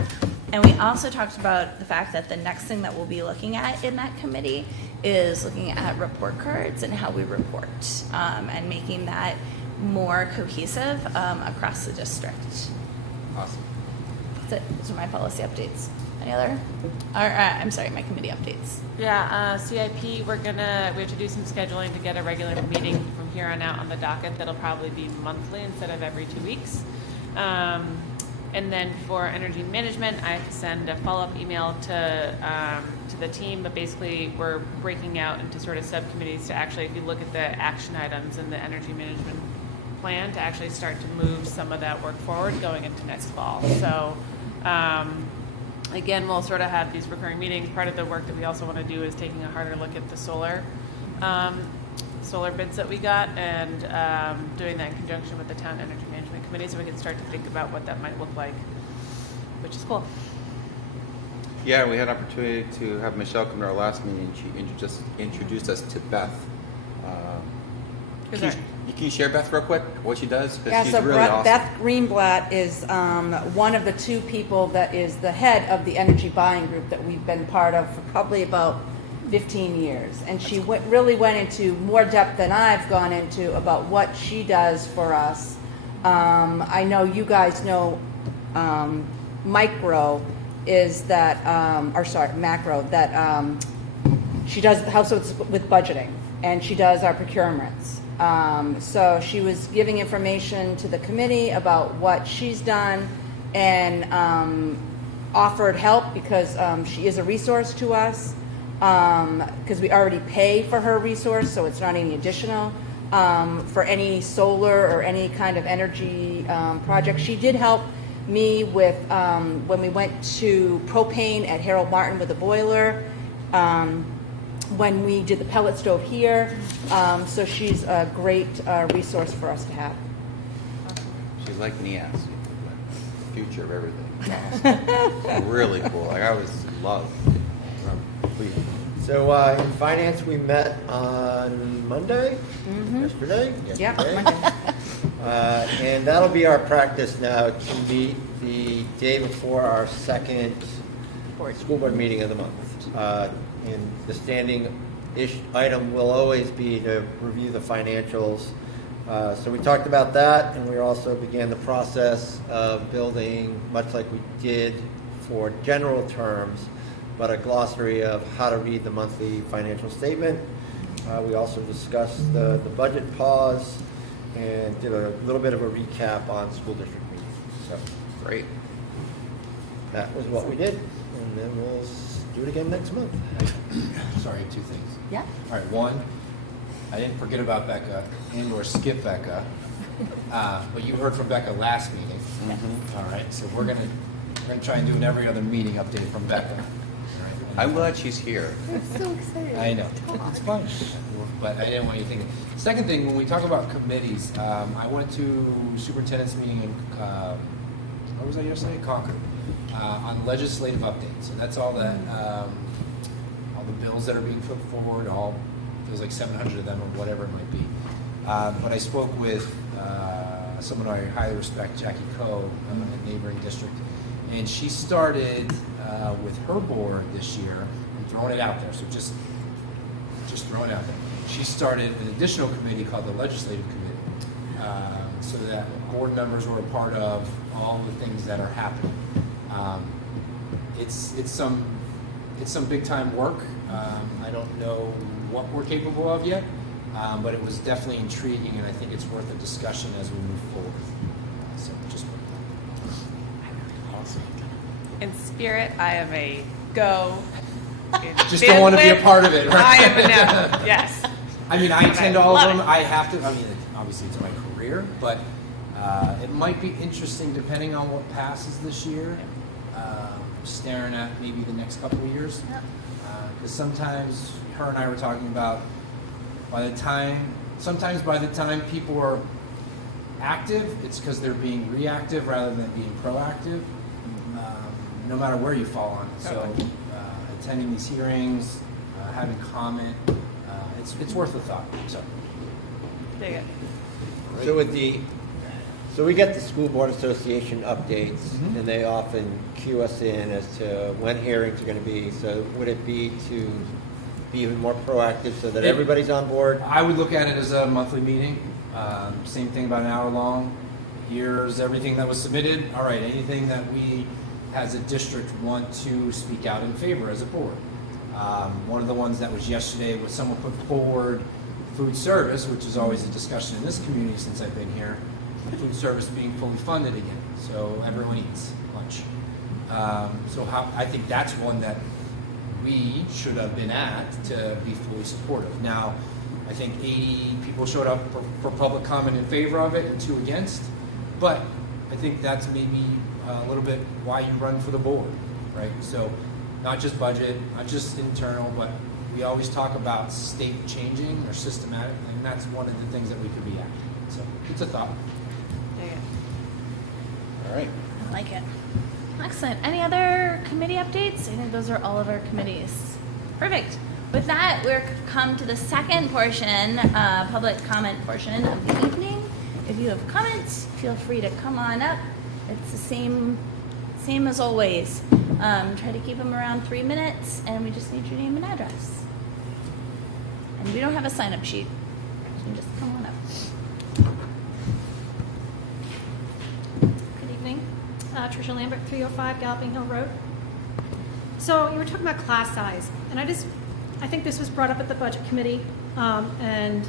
And we also talked about the fact that the next thing that we'll be looking at in that committee is looking at report cards and how we report and making that more cohesive across the district. Awesome. That's it. Those are my policy updates. Any other? I'm sorry, my committee updates. Yeah, CIP, we have to do some scheduling to get a regular meeting from here on out on the docket. That'll probably be monthly instead of every 2 weeks. And then for energy management, I send a follow-up email to the team, but basically we're breaking out into sort of subcommittees to actually, if you look at the action items in the energy management plan, to actually start to move some of that work forward going into next fall. So again, we'll sort of have these recurring meetings. Part of the work that we also want to do is taking a harder look at the solar bids that we got and doing that in conjunction with the town energy management committee so we can start to think about what that might look like, which is cool. Yeah, we had an opportunity to have Michelle come to our last meeting. She introduced us to Beth. Can you share Beth real quick, what she does? Because she's really awesome. Beth Greenblatt is one of the two people that is the head of the energy buying group that we've been part of for probably about 15 years. And she really went into more depth than I've gone into about what she does for us. I know you guys know Macro, that she helps us with budgeting, and she does our procurements. So she was giving information to the committee about what she's done and offered help because she is a resource to us because we already pay for her resource, so it's not any additional for any solar or any kind of energy project. She did help me with when we went to propane at Harold Martin with the boiler. When we did the pellet stove here. So she's a great resource for us to have. She's like Nias, the future of everything. Awesome. Really cool. Like I was loved. So in finance, we met on Monday, yesterday. Yeah, Monday. And that'll be our practice now to meet the day before our second school board meeting of the month. And the standing item will always be to review the financials. So we talked about that, and we also began the process of building, much like we did for general terms, but a glossary of how to read the monthly financial statement. We also discussed the budget pause and did a little bit of a recap on school district meetings. So Great. that was what we did, and then we'll do it again next month. Sorry, two things. Yeah. All right, one, I didn't forget about Becca and or skip Becca, but you heard from Becca last meeting. All right, so we're gonna try and do an every other meeting update from Becca. All right. I'm glad she's here. I'm so excited. I know. It's fun. But I didn't want you to think. Second thing, when we talk about committees, I went to superintendent's meeting in where was I yesterday? Concord, on legislative updates. And that's all that, all the bills that are being put forward, there's like 700 of them or whatever it might be. But I spoke with someone I highly respect, Jackie Coe, in a neighboring district, and she started with her board this year. I'm throwing it out there, so just throwing it out there. She started an additional committee called the Legislative Committee, so that board members were a part of all the things that are happening. It's some big time work. I don't know what we're capable of yet, but it was definitely intriguing, and I think it's worth a discussion as we move forward. So just awesome. In spirit, I am a go. Just don't want to be a part of it. Right? I am a no. Yes. I mean, I attend all of Love them. it. I have to. I mean, obviously it's my career, but it might be interesting depending on what passes this year. Staring at maybe the next couple of years, because sometimes her and I were talking about sometimes by the time people are active, it's because they're being reactive rather than being proactive. No matter where you fall on it. So attending these hearings, having comment, it's worth a thought. So. Dig it. So we get the School Board Association updates, and they often cue us in as to when hearings are going to be. So would it be to be even more proactive so that everybody's on board? I would look at it as a monthly meeting. Same thing, about an hour long. Here's everything that was submitted. All right, anything that we as a district want to speak out in favor as a board. One of the ones that was yesterday was someone put forward food service, which is always a discussion in this community since I've been here. Food service being fully funded again, so everyone eats lunch. I think that's one that we should have been at to be fully supportive. Now, I think 80 people showed up for public comment in favor of it and 2 against, but I think that's maybe a little bit why you run for the board, right? So not just budget, not just internal, but we always talk about state changing or systematic, and that's one of the things that we could be at. So it's a thought. Dig it. All right. I like it. Excellent. Any other committee updates? I think those are all of our committees. Perfect. With that, we're come to the second portion, public comment portion of the evening. If you have comments, feel free to come on up. It's the same as always. Try to keep them around 3 minutes, and we just need your name and address. And we don't have a sign-up sheet. You can just come on up. Good evening. Tricia Lambert, 305 Galloping Hill Road. So you were talking about class size, and I think this was brought up at the Budget Committee, and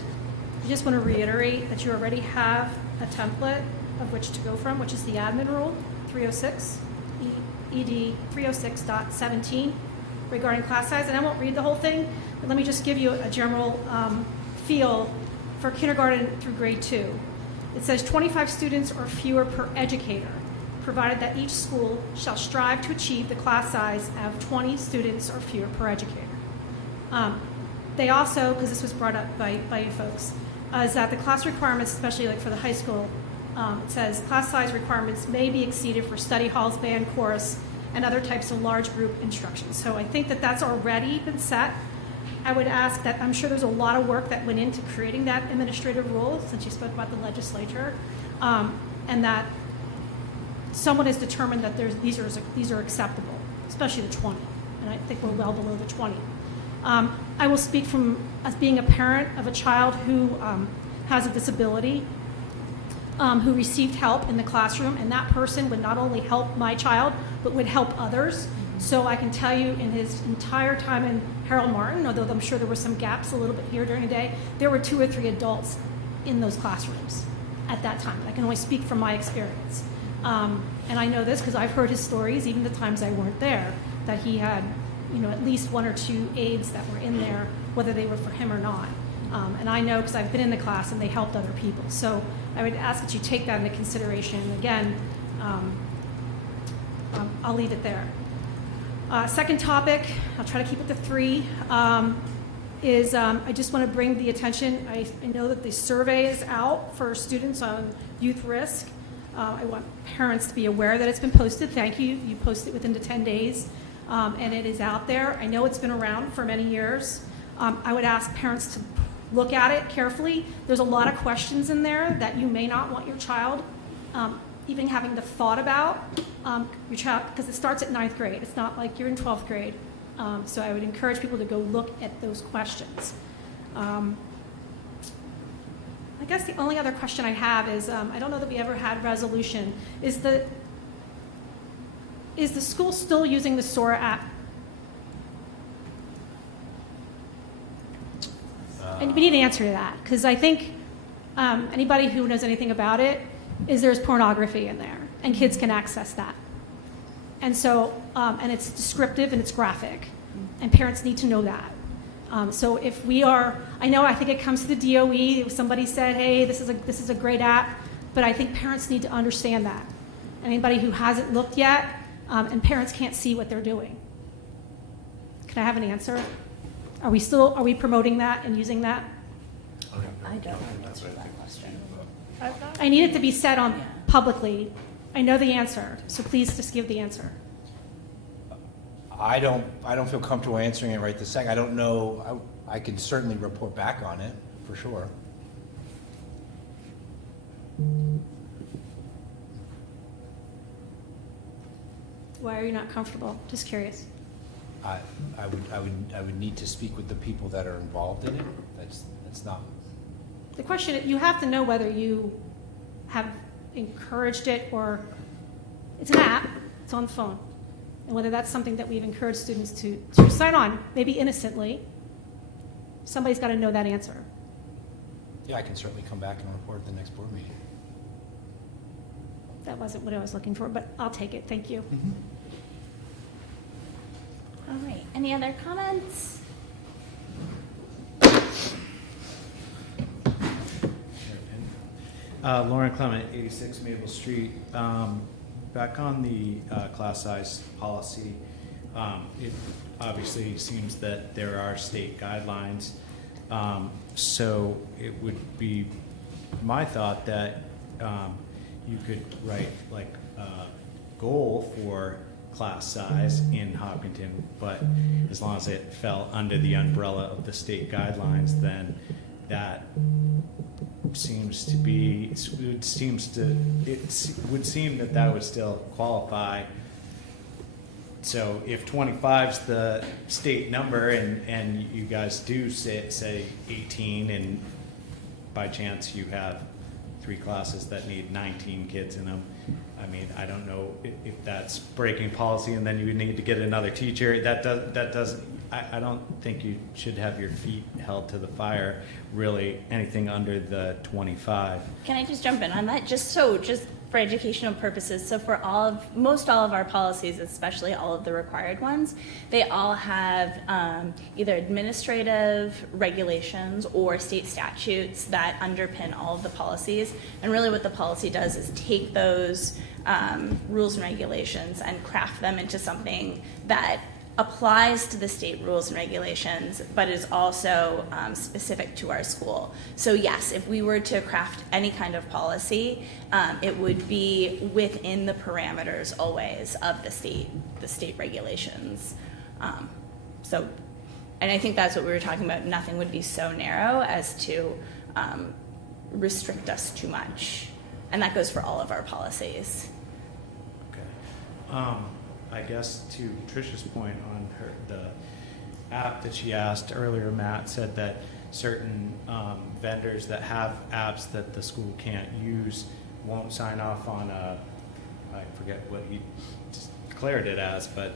I just want to reiterate that you already have a template of which to go from, which is the admin rule 306, ED 306.17 regarding class size. And I won't read the whole thing, but let me just give you a general feel for kindergarten through grade 2. It says 25 students or fewer per educator, provided that each school shall strive to achieve the class size of 20 students or fewer per educator. They also, because this was brought up by you folks, is that the class requirements, especially like for the high school, it says class size requirements may be exceeded for study halls, band, chorus, and other types of large group instruction. So I think that that's already been set. I would ask that, I'm sure there's a lot of work that went into creating that administrative rule, since you spoke about the legislature, and that someone has determined that these are acceptable, especially the 20, and I think we're well below the 20. I will speak from as being a parent of a child who has a disability, who received help in the classroom, and that person would not only help my child, but would help others. So I can tell you, in his entire time in Harold Martin, although I'm sure there were some gaps a little bit here during the day, there were 2 or 3 adults in those classrooms at that time. I can only speak from my experience. And I know this because I've heard his stories, even the times I weren't there, that he had, at least 1 or 2 aides that were in there, whether they were for him or not. And I know because I've been in the class and they helped other people. So I would ask that you take that into consideration. And again, I'll leave it there. Second topic, I'll try to keep it to 3, is I just want to bring the attention. I know that the survey is out for students on youth risk. I want parents to be aware that it's been posted. Thank you. You posted it within the 10 days, and it is out there. I know it's been around for many years. I would ask parents to look at it carefully. There's a lot of questions in there that you may not want your child even having the thought about your child, because it starts at 9th grade. It's not like you're in 12th grade. So I would encourage people to go look at those questions. I guess the only other question I have is, I don't know that we ever had resolution. Is the school still using the Sora app? And we need an answer to that, because I think anybody who knows anything about it is there's pornography in there, and kids can access that. And so, and it's descriptive and it's graphic, and parents need to know that. So if we are, I think it comes to the DOE. Somebody said, hey, this is a great app, but I think parents need to understand that. Anybody who hasn't looked yet, and parents can't see what they're doing. Can I have an answer? Are we promoting that and using that? I don't answer that question. I need it to be said on publicly. I know the answer, so please just give the answer. I don't feel comfortable answering it right this second. I don't know. I can certainly report back on it for sure. Why are you not comfortable? Just curious. I would need to speak with the people that are involved in it. That's not. The question, you have to know whether you have encouraged it, or it's an app, it's on the phone, and whether that's something that we've encouraged students to sign on, maybe innocently. Somebody's got to know that answer. Yeah, I can certainly come back and report at the next board meeting. That wasn't what I was looking for, but I'll take it. Thank you. Mm-hmm. All right, any other comments? Lauren Clement, 86 Maple Street. Back on the class size policy, it obviously seems that there are state guidelines. So it would be my thought that you could write like a goal for class size in Hopkinton, but as long as it fell under the umbrella of the state guidelines, then that seems to be, it would seem that that would still qualify. So if 25 is the state number, and you guys do say 18, and by chance you have 3 classes that need 19 kids in them, I mean, I don't know if that's breaking policy, and then you would need to get another teacher. I don't think you should have your feet held to the fire, really, anything under the 25. Can I just jump in on that? Just for educational purposes, so for most all of our policies, especially all of the required ones, they all have either administrative regulations or state statutes that underpin all of the policies. And really what the policy does is take those rules and regulations and craft them into something that applies to the state rules and regulations, but is also specific to our school. So yes, if we were to craft any kind of policy, it would be within the parameters always of the state regulations. And I think that's what we were talking about. Nothing would be so narrow as to restrict us too much. And that goes for all of our policies. Okay. I guess to Tricia's point on the app that she asked earlier, Matt said that certain vendors that have apps that the school can't use won't sign off on I forget what he declared it as, but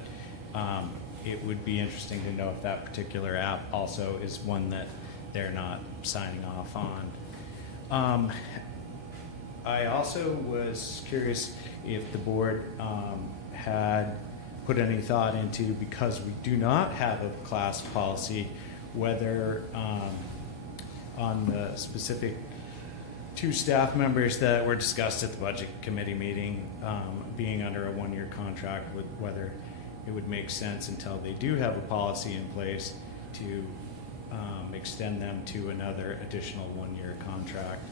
it would be interesting to know if that particular app also is one that they're not signing off on. I also was curious if the board had put any thought into, because we do not have a class policy, whether on the specific 2 staff members that were discussed at the budget committee meeting being under a 1-year contract, whether it would make sense until they do have a policy in place to extend them to another additional 1-year contract.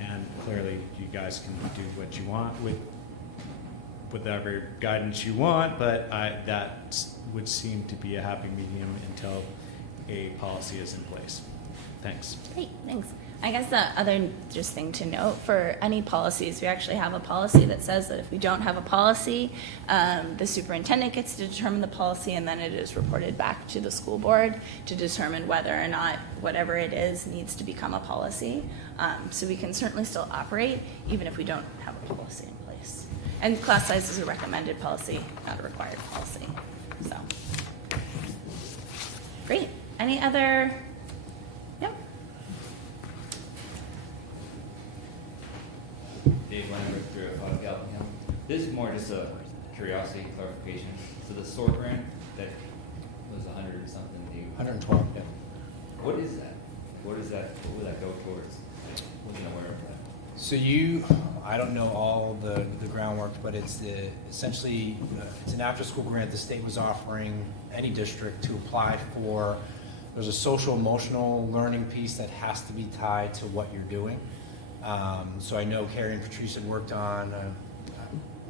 And clearly, you guys can do what you want with whatever guidance you want, but that would seem to be a happy medium until a policy is in place. Thanks. Great, thanks. I guess the other just thing to note for any policies, we actually have a policy that says that if we don't have a policy, the superintendent gets to determine the policy, and then it is reported back to the school board to determine whether or not whatever it is needs to become a policy. So we can certainly still operate even if we don't have a policy in place. And class size is a recommended policy, not a required policy. So, great. Any other? Yep. Dave Lambert, 305 Galvin Hill. This is more just a curiosity clarification. So the SOAR grant that was 100 or something. 112, yeah. What is that? What is that? What would that go towards? I wasn't aware of that. So I don't know all the groundwork, but it's essentially it's an after-school grant the state was offering any district to apply for. There's a social emotional learning piece that has to be tied to what you're doing. So I know Carrie and Patrice had worked on, I'm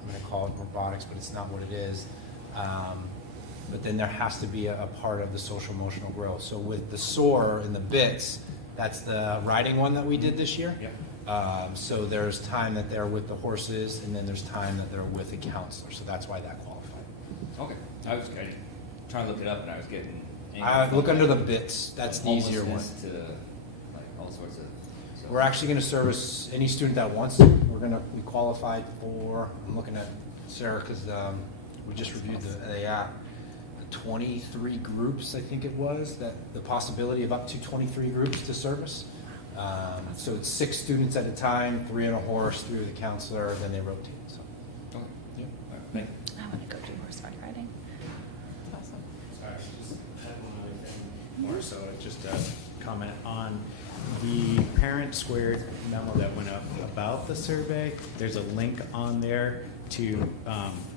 going to call it robotics, but it's not what it is. But then there has to be a part of the social emotional growth. So with the SOAR and the BITS, that's the riding one that we did this year. Yep. So there's time that they're with the horses, and then there's time that they're with a counselor. So that's why that qualified. Okay. I was trying to look it up, and I was getting. Look under the BITS. That's the easier one. To like all sorts of. So. We're actually going to service any student that wants it. We qualified for. I'm looking at Sarah because we just reviewed the app. 23 groups, I think it was, that the possibility of up to 23 groups to service. So it's 6 students at a time, 3 on a horse, 3 with a counselor, then they rotate. So. Okay. Yeah. All right. Thank you. I want to go do horseback riding. That's awesome. Sorry, just had one other thing more so, just a comment on the parent squared memo that went up about the survey. There's a link on there to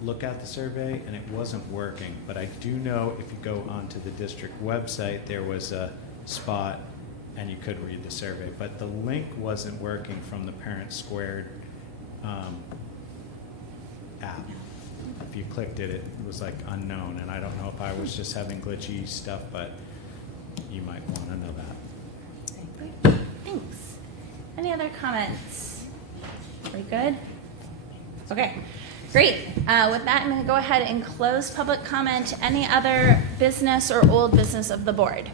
look at the survey, and it wasn't working. But I do know if you go onto the district website, there was a spot and you could read the survey. But the link wasn't working from the Parent Squared app. If you clicked it, it was like unknown, and I don't know if I was just having glitchy stuff, but you might want to know that. Great. Thanks. Any other comments? Are we good? Okay, great. With that, I'm going to go ahead and close public comment. Any other business or old business of the board?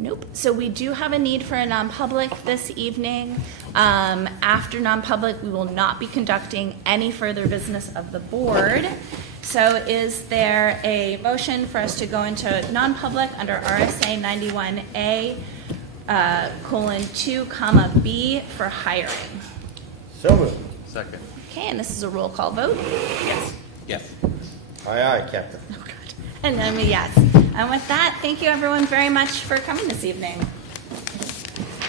Nope. So we do have a need for a non-public this evening. After non-public, we will not be conducting any further business of the board. So is there a motion for us to go into non-public under RSA 91A :2, B for hiring? So moved. Second. Okay, and this is a roll call vote. Yes. Yes. Aye, aye, Captain. Oh, God. And I'm a yes. And with that, thank you everyone very much for coming this evening.